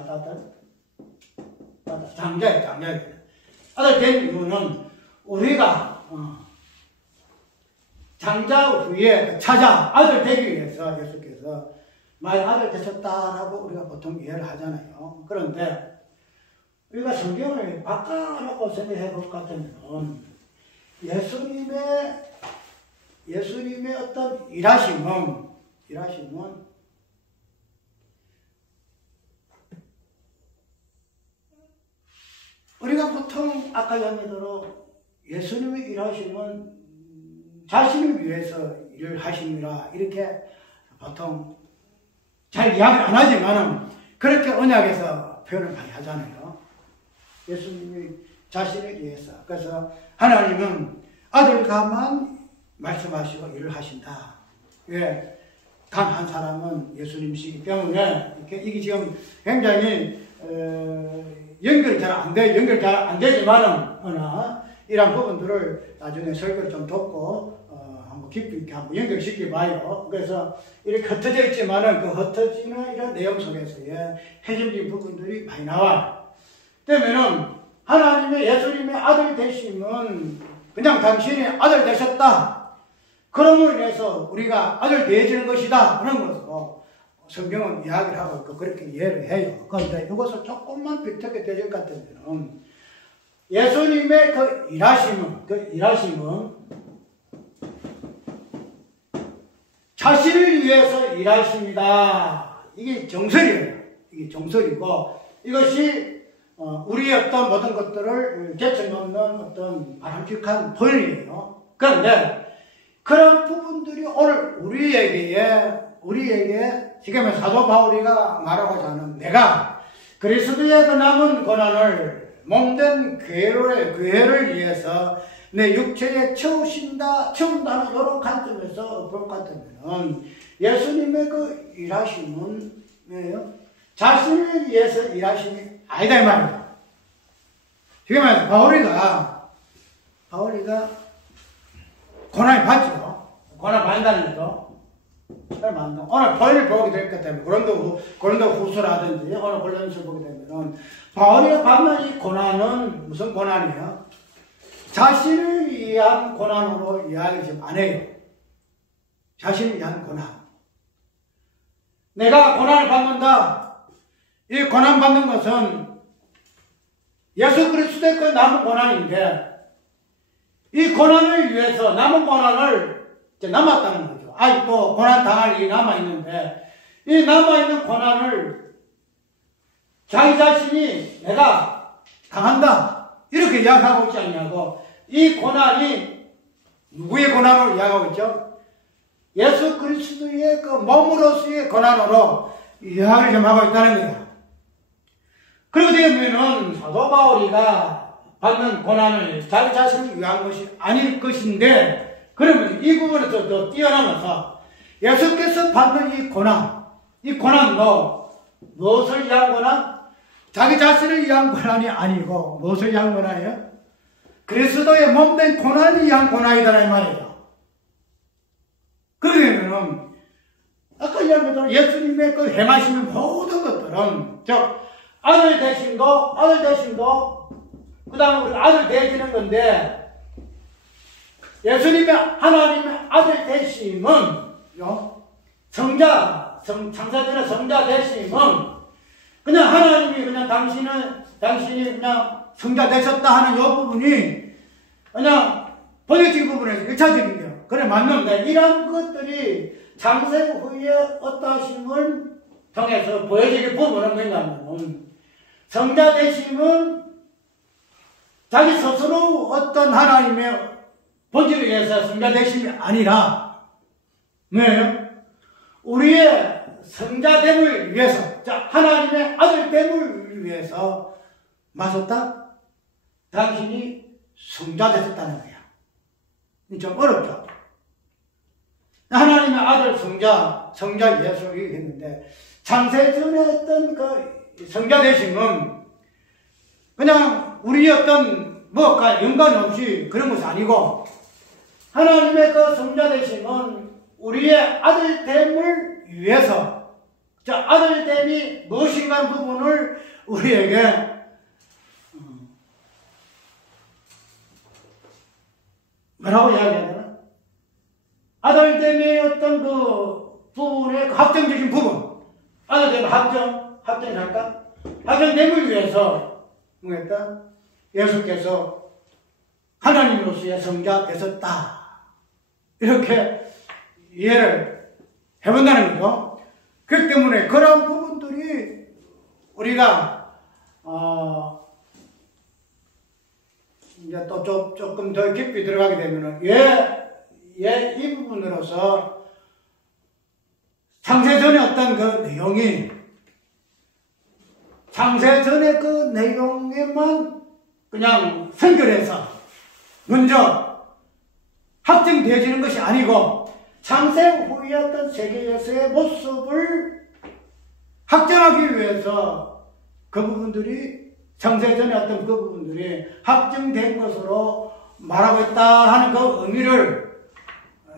장자예요. 아들 된 이유는 우리가 장자 후에 찾아 아들 되기 위해서 예수께서 아들 되셨다라고 우리가 보통 이해를 하잖아요. 그런데 우리가 성경을 바꿔놓고 생각해 볼 것 같으면 예수님의 어떤 일하심은 우리가 보통 아까 얘기대로 예수님의 일하심은 자신을 위해서 일을 하심이라 이렇게 보통 잘 이야기를 안 하지만은 그렇게 언약에서 표현을 많이 하잖아요. 예수님이 자신을 위해서. 그래서 하나님은 아들과만 말씀하시고 일을 하신다. 왜? 단 한 사람은 예수님이시기 때문에 이게 지금 굉장히 연결 잘 안 되지만은 이런 부분들을 나중에 설교를 좀 돕고 한번 깊이 있게 한번 연결시켜 봐요. 그래서 이렇게 흩어져 있지만은 그 흩어지는 이런 내용 속에서의 핵심적인 부분들이 많이 나와요. 때문에는 하나님의 예수님의 아들 되심은 그냥 당신이 아들 되셨다. 그럼으로 인해서 우리가 아들 되어지는 것이다. 그런 것으로 성경은 이야기를 하고 있고 그렇게 이해를 해요. 그런데 이것을 조금만 비틀게 되질 것 같으면 예수님의 그 일하심은 자신을 위해서 일하십니다. 이게 정설이에요. 이게 정설이고 이것이 우리의 어떤 모든 것들을 제쳐놓는 어떤 바람직한 본이에요. 그런데 그런 부분들이 오늘 우리에게 지금 사도 바울이가 말하고자 하는 내가 그리스도의 그 남은 고난을 몸된 교회를 위해서 내 육체에 채운다는 이런 관점에서 볼 것 같으면 예수님의 그 일하심은 뭐예요? 자신을 위해서 일하심이 아니다 이 말이에요. 지금 말해서 바울이가 고난을 받죠. 고난 받는다는 거죠. 오늘 본을 보게 될 것 때문에 고린도 후서라든지 오늘 골로새서 보게 되면 바울이 받는 이 고난은 무슨 고난이에요? 자신을 위한 고난으로 이야기 좀 안 해요. 자신을 위한 고난. 내가 고난을 받는다. 이 고난 받는 것은 예수 그리스도의 그 남은 고난인데 이 고난을 위해서 남은 고난을 이제 남았다는 거죠. 아직도 고난 당할 일이 남아있는데 이 남아있는 고난을 자기 자신이 내가 당한다 이렇게 이야기하고 있지 않냐고. 이 고난이 누구의 고난으로 이야기하고 있죠? 예수 그리스도의 그 몸으로서의 고난으로 이야기를 좀 하고 있다는 거예요. 그렇게 되면은 사도 바울이가 받는 고난을 자기 자신을 위한 것이 아닐 것인데, 그러면 이 부분에서 더 뛰어넘어서 예수께서 받는 이 고난도 무엇을 위한 고난? 자기 자신을 위한 고난이 아니고 무엇을 위한 고난이에요? 그리스도의 몸된 고난을 위한 고난이다 이 말이에요. 그러면은 아까 이야기한 것처럼 예수님의 그 행하시는 모든 것들은 즉 아들 되심도 그 다음에 우리가 아들 되시는 건데, 예수님의 하나님의 아들 되심은 창세전의 성자 되심은 그냥 하나님이 그냥 당신이 그냥 성자 되셨다 하는 이 부분이 그냥 본질적인 부분에서 1차적인 거예요. 그래 맞는데 이런 것들이 창세 후에 어떠하심을 통해서 보여지는 부분은 뭐냐면 성자 되심은 자기 스스로 어떤 하나님의 본질에 의해서 성자 되심이 아니라 뭐예요? 우리의 성자됨을 위해서, 하나님의 아들됨을 위해서 맞섰다? 당신이 성자 되셨다는 거야. 좀 어렵죠? 하나님의 아들 성자 예수 얘기했는데, 창세전에 어떤 그 성자 되심은 그냥 우리 어떤 뭐가 연관없이 그런 것이 아니고, 하나님의 그 성자 되심은 우리의 아들됨을 위해서, 아들됨이 무엇인가 하는 부분을 우리에게 뭐라고 이야기해야 되나? 아들됨의 어떤 그 부분의 그 확정적인 부분, 아들됨 확정할까? 확정됨을 위해서 뭐했다? 예수께서 하나님으로서의 성자 되셨다. 이렇게 이해를 해본다는 거죠. 그렇기 때문에 그런 부분들이 우리가 이제 또 조금 더 깊이 들어가게 되면은 이 부분으로서 창세전의 어떤 그 내용이 창세전의 그 내용에만 그냥 선결해서 먼저 확정되어지는 것이 아니고, 창세 후에 어떤 세계에서의 모습을 확정하기 위해서 그 부분들이, 창세전의 어떤 그 부분들이 확정된 것으로 말하고 있다 하는 그 의미를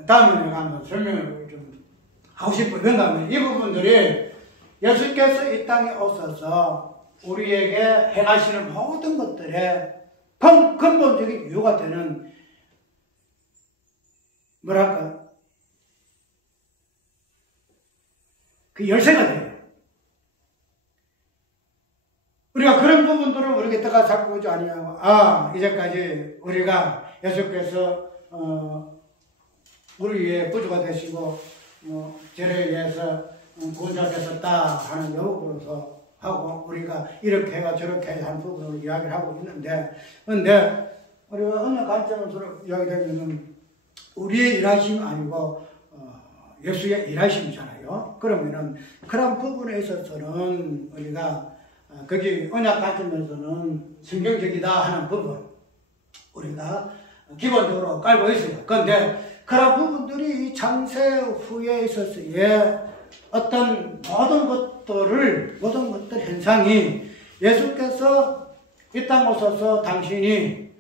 다음에 내가 한번 설명을 좀 하고 싶어요. 왜냐하면 이 부분들이 예수께서 이 땅에 오셔서 우리에게 행하시는 모든 것들의 근본적인 이유가 되는, 뭐랄까, 그 열쇠가 돼요. 우리가 그런 부분들을 우리에게 떠가 잡고 오지 아니하고, 이제까지 우리가 예수께서 우리 위해 구주가 되시고 죄를 위해서 구원자 되셨다 하는 여부로서 하고, 우리가 이렇게 해가 저렇게 해야 하는 부분을 이야기를 하고 있는데, 근데 우리가 어느 관점으로 이야기되면 우리의 일하심이 아니고 예수의 일하심이잖아요. 그러면은 그런 부분에 있어서는 우리가 거기 언약 관점에서는 성경적이다 하는 부분 우리가 기본적으로 깔고 있어요. 그런데 그런 부분들이 이 창세 후에 있어서의 어떤 모든 것들 현상이 예수께서 이 땅 오셔서 당신이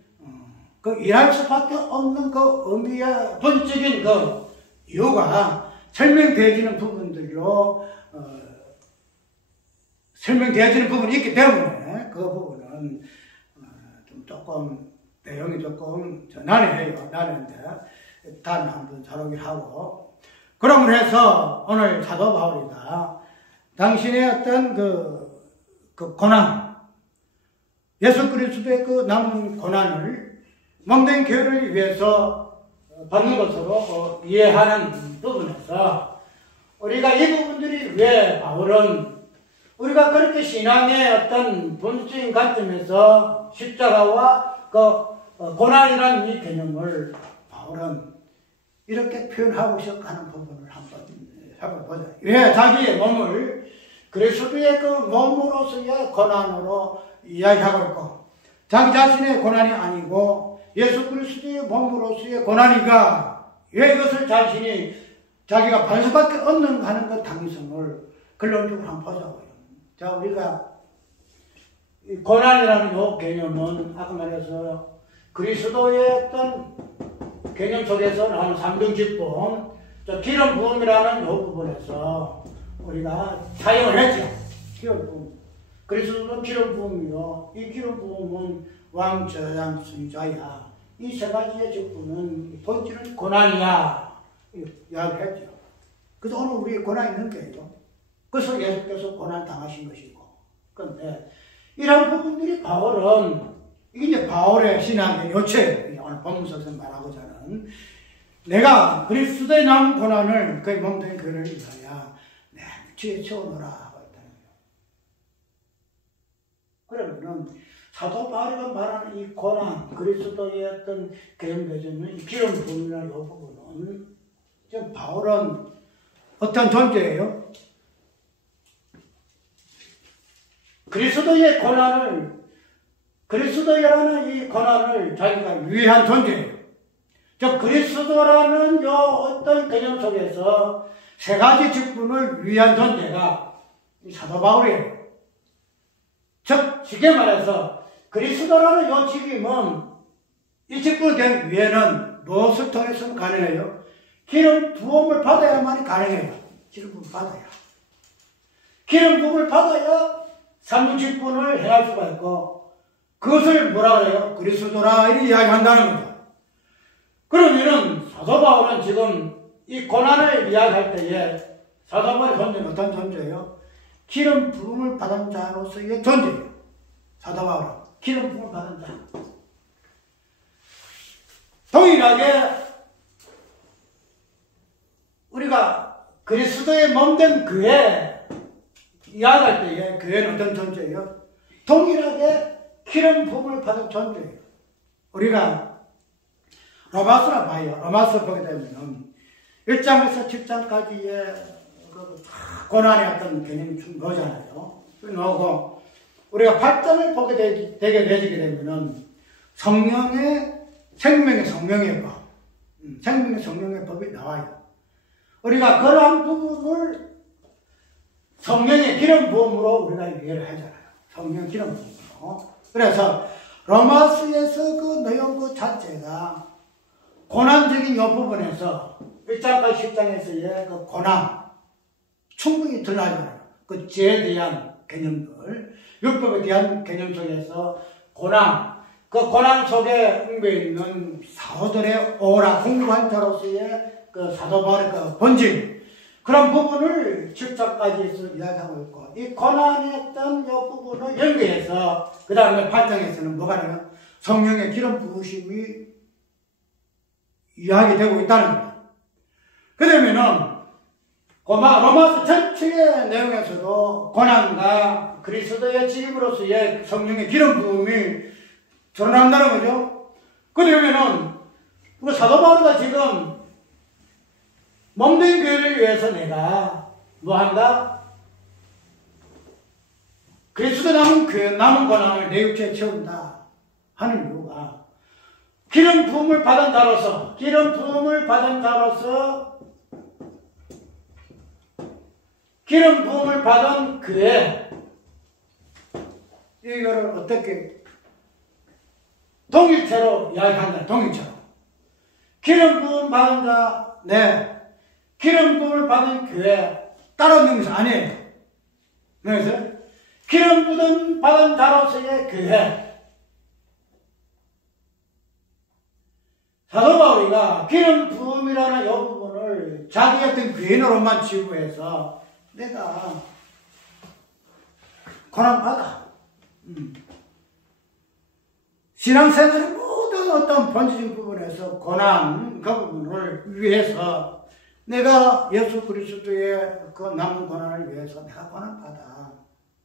그 일할 수밖에 없는 그 의미의 본질적인 그 이유가 설명되어지는 부분들로 설명되어지는 부분이 있기 때문에 그 부분은 좀 조금 내용이 조금 난해해요. 난해인데 다음에 한번 다루기를 하고 그러므로 해서 오늘 사도 바울이가 당신의 어떤 그 고난 예수 그리스도의 그 남은 고난을 몸된 교회를 위해서 받는 것으로 이해하는 부분에서 우리가 이 부분들이 왜 바울은 우리가 그렇게 신앙의 어떤 본질적인 관점에서 십자가와 그 고난이라는 이 개념을 바울은 이렇게 표현하고 싶어하는 부분을 한번 보자. 왜 자기의 몸을 그리스도의 그 몸으로서의 고난으로 이야기하고 있고 자기 자신의 고난이 아니고 예수 그리스도의 몸으로서의 고난이가 왜 이것을 자기가 받을 수밖에 없는가 하는 그 당위성을 근본적으로 한번 보자고요. 자, 우리가 이 고난이라는 요 개념은 아까 말해서 그리스도의 어떤 개념 속에서 나오는 삼등직분, 기름 부음이라는 요 부분에서 우리가 사용을 했죠. 기름 부음. 그리스도는 기름 부음이요. 이 기름 부음은 왕저양 승자야. 이 세 가지의 직분은 본질은 고난이야. 이야기를 했죠. 그래서 오늘 우리의 고난이 있는 거예요. 그래서 예수께서 고난 당하신 것이고. 그런데 이런 부분들이 바울은 이게 이제 바울의 신앙의 요체예요. 오늘 본문에서 말하고자 하는 내가 그리스도의 남은 고난을 그의 몸된 그를 위하여 내 무치에 채워놓으라 하고 있다는 거예요. 그러면은 사도 바울이 말하는 이 고난, 그리스도의 어떤 개념되어지는 이 기름 부음이라는 이 부분은 지금 바울은 어떤 존재예요? 그리스도의 고난을 그리스도라는 이 고난을 자기가 위한 존재예요. 즉 그리스도라는 요 어떤 개념 속에서 세 가지 직분을 위한 존재가 이 사도 바울이에요. 즉 쉽게 말해서 그리스도라는 요 직임은 이 직분을 된 위에는 무엇을 통해서 가능해요? 기름 부음을 받아야만이 가능해요. 기름 부음을 받아야. 기름 부음을 받아야 삼중 직분을 행할 수가 있고 그것을 뭐라 그래요? 그리스도라 이렇게 이야기한다는 거죠. 그러면은 사도 바울은 지금 이 고난을 이야기할 때에 사도 바울의 존재는 어떤 존재예요? 기름 부음을 받은 자로서의 존재예요. 사도 바울은 기름 부음을 받은 자. 동일하게 우리가 그리스도의 몸된 그의 이야기할 때에 그는 어떤 존재예요? 동일하게 기름 부음을 받은 존재예요. 우리가 로마서를 봐요. 로마서 보게 되면 1장에서 7장까지의 고난의 어떤 개념이 쭉 나오잖아요. 나오고 우리가 8장을 보게 되게 되면 성령의 생명의 법, 생명의 성령의 법이 나와요. 우리가 그러한 부분을 성령의 기름 부음으로 우리가 이해를 하잖아요. 성령 기름 부음으로. 그래서 로마서에서 그 내용 그 자체가 고난적인 이 부분에서 1장까지 10장에서의 그 고난 충분히 드러나잖아요. 그 죄에 대한 개념들, 율법에 대한 개념 속에서 고난, 그 고난 속에 웅배 있는 사도들의 오라 공부한 자로서의 그 사도 바울의 그 본질, 그런 부분을 7장까지 이야기하고 있고, 이 고난의 어떤 이 부분을 연계해서 그 다음에 8장에서는 뭐가 나요? 성령의 기름 부으심이 이야기되고 있다는 거예요. 그러면은 로마서 전체의 내용에서도 고난과 그리스도의 직임으로서의 성령의 기름 부음이 드러난다는 거죠. 그러면은 우리 사도 바울이 지금 몸된 교회를 위해서 내가 뭐 한다? 그리스도 남은 고난을 내 육체에 채운다 하는 이유가 기름 부음을 받은 자로서 기름 부음을 받은 그의 이거를 어떻게 동일체로 이야기한다. 동일체로 기름 부음 받은 자, 기름 부음을 받은 교회 따라오는 것이 아니에요. 그래서 기름 부음 받은 자로서의 교회. 사도 바울이가 기름 부음이라는 이 부분을 자기 어떤 괴인으로만 치부해서 내가 고난받아. 신앙생활의 모든 어떤 본질적인 부분에서 고난, 그 부분을 위해서 내가 예수 그리스도의 그 남은 고난을 위해서 내가 고난받아.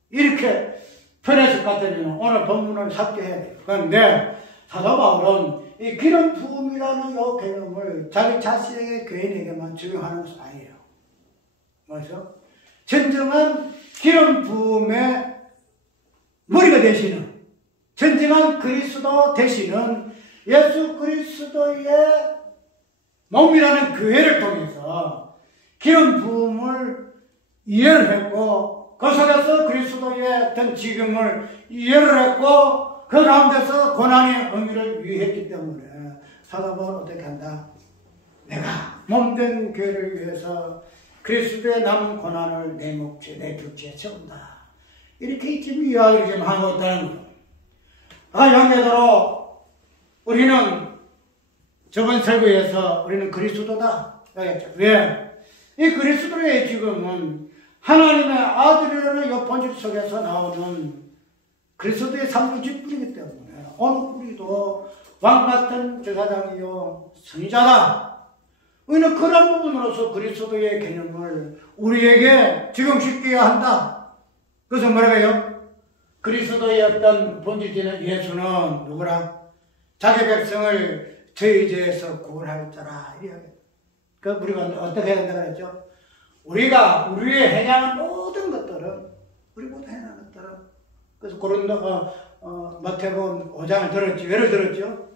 이렇게 표현했을 것 같으면 오늘 본문을 삭제해야 돼요. 그런데 사도 바울은 이 기름 부음이라는 이 개념을 자기 자신에게 개인에게만 적용하는 것이 아니에요. 뭐죠? 진정한 기름 부음의 머리가 되시는 진정한 그리스도 되시는 예수 그리스도의 몸이라는 교회를 통해서 기름 부음을 이해를 했고 그 속에서 그리스도의 어떤 지경을 이해를 했고 그 가운데서 고난의 의미를 위했기 때문에 사도 바울은 어떻게 한다? 내가 몸된 교회를 위해서 그리스도의 남은 고난을 내 몫에 내 둘째 채운다. 이렇게 지금 이야기를 지금 하고 있다는 거예요. 형제들로 우리는 저번 설교에서 우리는 그리스도다. 알겠죠? 왜? 이 그리스도의 지금은 하나님의 아들이라는 이 본질 속에서 나오는 그리스도의 삶의 직분이기 때문에 오늘 우리도 왕같은 제사장이요 선지자다. 우리는 그런 부분으로서 그리스도의 개념을 우리에게 적용시켜야 한다. 그래서 뭐라고요? 그리스도의 어떤 본질적인 예수는 누구라? 자기 백성을 저희 죄에서 구원할 자라. 그 우리가 어떻게 해야 된다고 했죠? 우리가 우리의 행하는 모든 것들은 우리 모두 행하는 것들은 그래서 고린도 마태복음 5장을 들었죠. 예를 들었죠.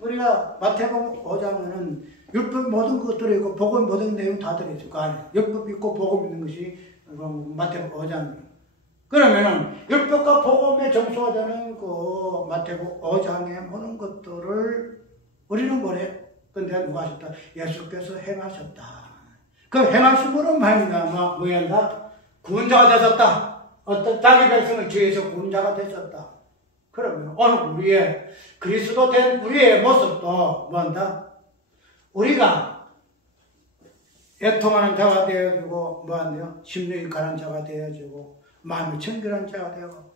우리가 마태복음 5장에는 율법 모든 것들이 있고 복음 모든 내용 다 들어있을 거 아니에요. 율법 있고 복음 있는 것이 마태복음 5장이에요. 그러면은 율법과 복음의 정수가 되는 그 마태복음 5장의 모든 것들을 우리는 뭐래? 근데 누가 하셨다? 예수께서 행하셨다. 그 행하심으로 말미암아 뭐 한다? 구원자가 되셨다. 어떤 자기 백성을 죄에서 구원자가 되셨다. 그러면 오늘 우리의 그리스도 된 우리의 모습도 뭐한다? 우리가 애통하는 자가 되어지고 뭐한대요? 심령이 가난 자가 되어지고 마음이 청결한 자가 되고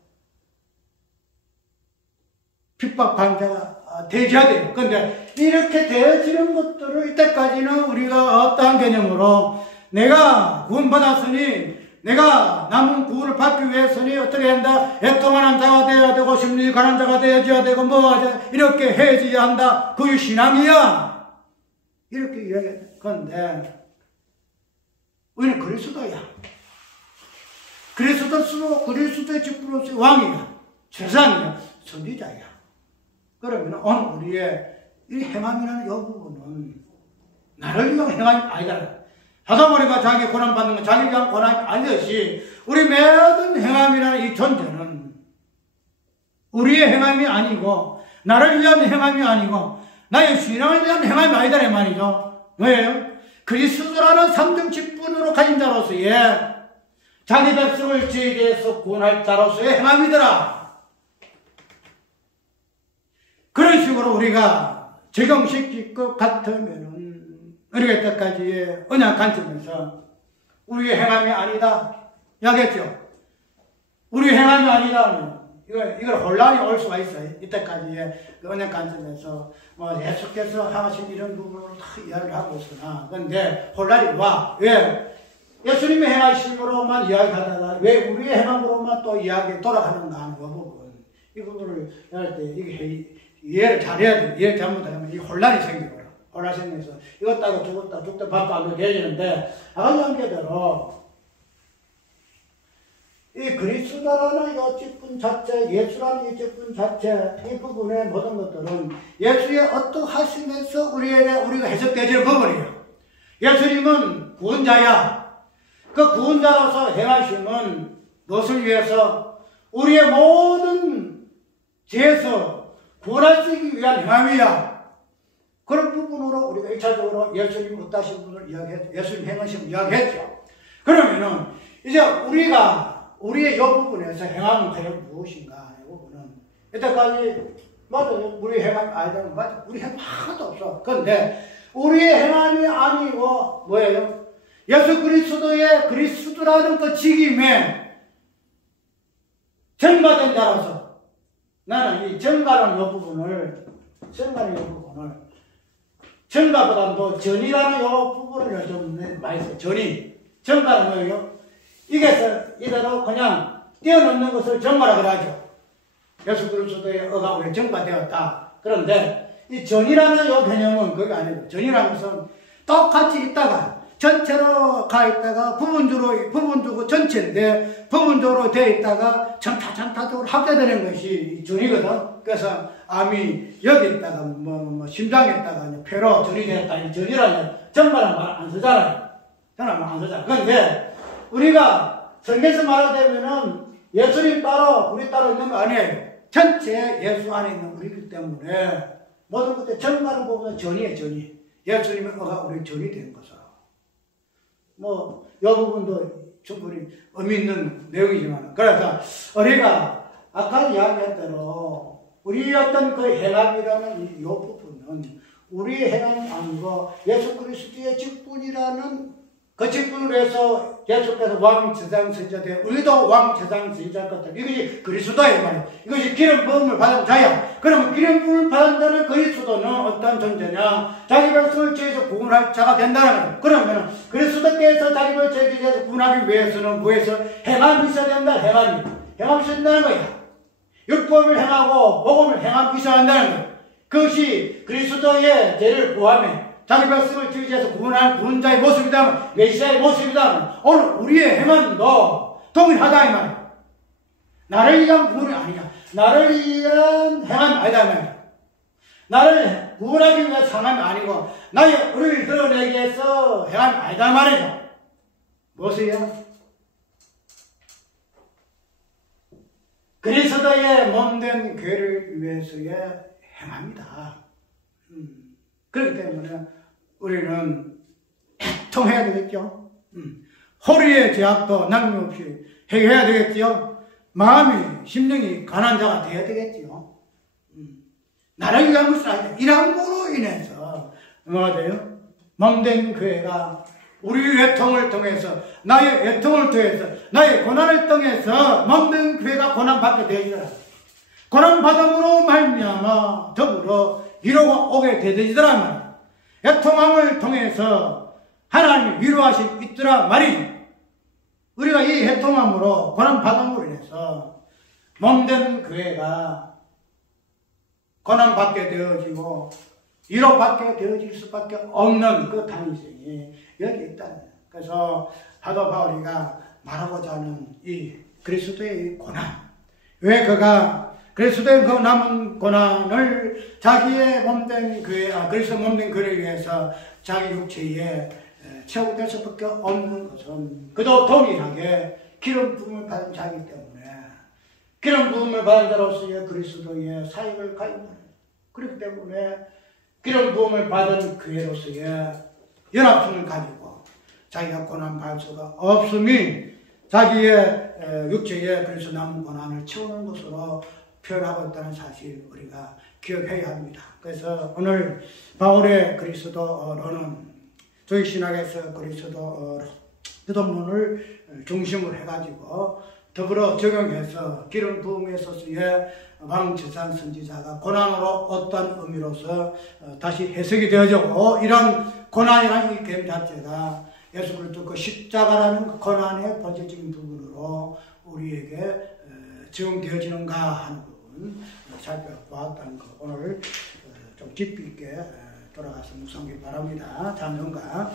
핍박한 자가 되어야 돼요. 그런데 이렇게 되어지는 것들을 이때까지는 우리가 어떠한 개념으로 내가 구원받았으니 내가 남은 구원을 받기 위해서는 어떻게 한다? 애통하는 자가 되어야 되고 심령이 가난 자가 되어야 되고 이렇게 해야지야 한다. 그게 신앙이야. 이렇게 이야기해요. 그런데 우리는 그리스도야. 그리스도의 직분으로서 왕이야. 제사장이야. 선지자야. 그러면 오늘 우리의 이 행함이라는 이 부분은 나를 위한 행함이 아니다. 사도바울이가 자기 고난받는 건 자기를 위한 고난이 아니듯이 우리 모든 행함이라는 이 존재는 우리의 행함이 아니고 나를 위한 행함이 아니고 나의 신앙을 위한 행함이 아니다 이 말이죠. 왜요? 그리스도라는 삼중 직분으로 가진 자로서의 자기 백성을 죄에서 구원할 자로서의 행함이더라. 그런 식으로 우리가 적용시킬 것 같으면은 우리가 이때까지의 언약 관점에서 우리의 행함이 아니다. 이야기했죠. 우리의 행함이 아니다. 이걸 혼란이 올 수가 있어요. 이때까지의 그 언약 관점에서 예수께서 하신 이런 부분을 다 이야기를 하고 있으나 그런데 혼란이 와. 왜? 예수님의 행하심으로만 이야기하다가 왜 우리의 행함으로만 또 이야기 돌아가는가 하는 그 부분. 이 부분을 할 때 이게 이해를 잘해야 돼. 이해를 잘못하면 이 혼란이 생겨요. 혼란이 생겨서 이것 따고 죽다 밥도 안 되는데 아까 얘기대로 이 그리스도라는 이 직분 자체, 예수라는 이 직분 자체, 이 부분의 모든 것들은 예수의 어떠하심에서 우리가 해석되지는 부분이에요. 예수님은 구원자야. 그 구원자로서 행하심은 무엇을 위해서? 우리의 모든 죄에서 구원하시기 위한 행함이야. 그런 부분으로 우리가 1차적으로 예수님 어떠하신 분을 이야기했죠. 예수님 행하심을 이야기했죠. 그러면은 이제 우리의 이 부분에서 행함은 과연 무엇인가? 이 부분은 이때까지 맞아요. 우리 행함이 아니다면 맞아. 우리 행함 하나도 없어. 그런데 우리의 행함이 아니고 뭐예요? 예수 그리스도의 그리스도라는 그 직임에 전가된 자라서 나는 이 전가라는 이 부분을 전가보다도 전이라는 이 부분을 좀 많이 써요. 전가는 뭐예요? 이대로 그냥 뛰어넘는 것을 전가라고 하죠. 예수 그리스도의 어가 우리 전가되었다. 그런데 이 전이라는 이 개념은 그게 아니고, 전이라는 것은 똑같이 있다가 전체로 가 있다가 부분적으로 전체인데 부분적으로 되어 있다가 전타적으로 합쳐되는 것이 전이거든. 그래서 암이 여기 있다가 심장에 있다가 폐로 전이 되었다. 이 전이라는 전가라는 말 안 쓰잖아요. 전가라는 말 안 쓰잖아요. 그런데 우리가 성경에서 말하자면은 예수님 따로 우리 따로 있는 거 아니에요. 전체 예수 안에 있는 우리이기 때문에 모든 것들 전가는 부분은 전이에요. 전이. 예수님의 어가 우리 전이 된 것으로. 이 부분도 충분히 의미 있는 내용이지만, 그래서 우리가 아까 이야기한 대로 우리 어떤 그 행함이라는 이 부분은 우리의 행함이 아니고 예수 그리스도의 직분이라는 그 직분으로 해서 예수께서 왕 제사장 선지자 되어 우리도 왕 제사장 선지자 같다. 이것이 그리스도의 말이에요. 이것이 기름 부음을 받은 자야. 그러면 기름 부음을 받은 자는 그리스도는 어떤 존재냐? 자기 백성을 죄에서 구원할 자가 된다는 거예요. 그러면 그리스도께서 자기 백성을 죄에서 구원하기 위해서는 뭐에서 행함이 있어야 된다. 행함이 있어야 된다는 거야. 율법을 행하고 복음을 행함이 있어야 한다는 거예요. 그것이 그리스도의 죄를 구하며 자기 백성을 지지해서 구원하는 구원자의 모습이다. 메시아의 모습이다. 오늘 우리의 행함도 동일하다 이 말이야. 나를 위한 구원이 아니야. 나를 위한 행함이 아니다 이 말이야. 나를 구원하기 위한 상함이 아니고 나의 의를 드러내기 위해서 행함이 아니다 이 말이죠. 무엇이야? 그리스도의 몸된 교회를 위해서의 행함이다. 그렇기 때문에 우리는 통해야 되겠죠. 허리의 제약도 남김없이 해결해야 되겠죠. 마음이, 심령이 가난한 자가 되어야 되겠죠. 나를 위한 것은 아니다. 이런 거로 인해서 뭐가 돼요? 몸된 교회가 우리 애통을 통해서, 나의 애통을 통해서, 나의 고난을 통해서 몸된 교회가 고난받게 되리라. 고난받음으로 말미암아 더불어 위로가 오게 되더라. 애통함을 통해서 하나님이 위로하시 있더라 말이죠. 우리가 이 애통함으로 고난받음으로 인해서 몸된 교회가 고난받게 되어지고 위로받게 되어질 수밖에 없는 그 가능성이 여기 있다. 그래서 사도 바울이가 말하고자 하는 이 그리스도의 고난, 왜 그가 그리스도의 그 남은 고난을 자기의 몸된 교회, 그리스도 몸된 교회를 위해서 자기 육체에 채우될 수밖에 없는 것은 그도 동일하게 기름 부음을 받은 자이기 때문에 기름 부음을 받은 자로서의 그리스도의 사역을 가입니다. 그렇기 때문에 기름 부음을 받은 교회로서의 연합성을 가지고 자기가 고난 받을 수가 없음이 자기의 육체에 그래서 남은 고난을 채우는 것으로 표현하고 있다는 사실 우리가 기억해야 합니다. 그래서 오늘 바울의 그리스도로는 저희 신학에서 그리스도 기도문을 중심으로 해가지고 더불어 적용해서 기름 부음에 있어서의 왕 제사장 선지자가 고난으로 어떤 의미로서 다시 해석이 되어지고, 이런 고난이라는 이 개념 자체가 예수 그리스도 그 십자가라는 그 고난의 본질적인 부분으로 우리에게 적용되어지는가 하는 부분 살펴보았다는 거, 오늘 좀 깊이 있게 돌아가서 묵상하기 바랍니다. 잠깐만.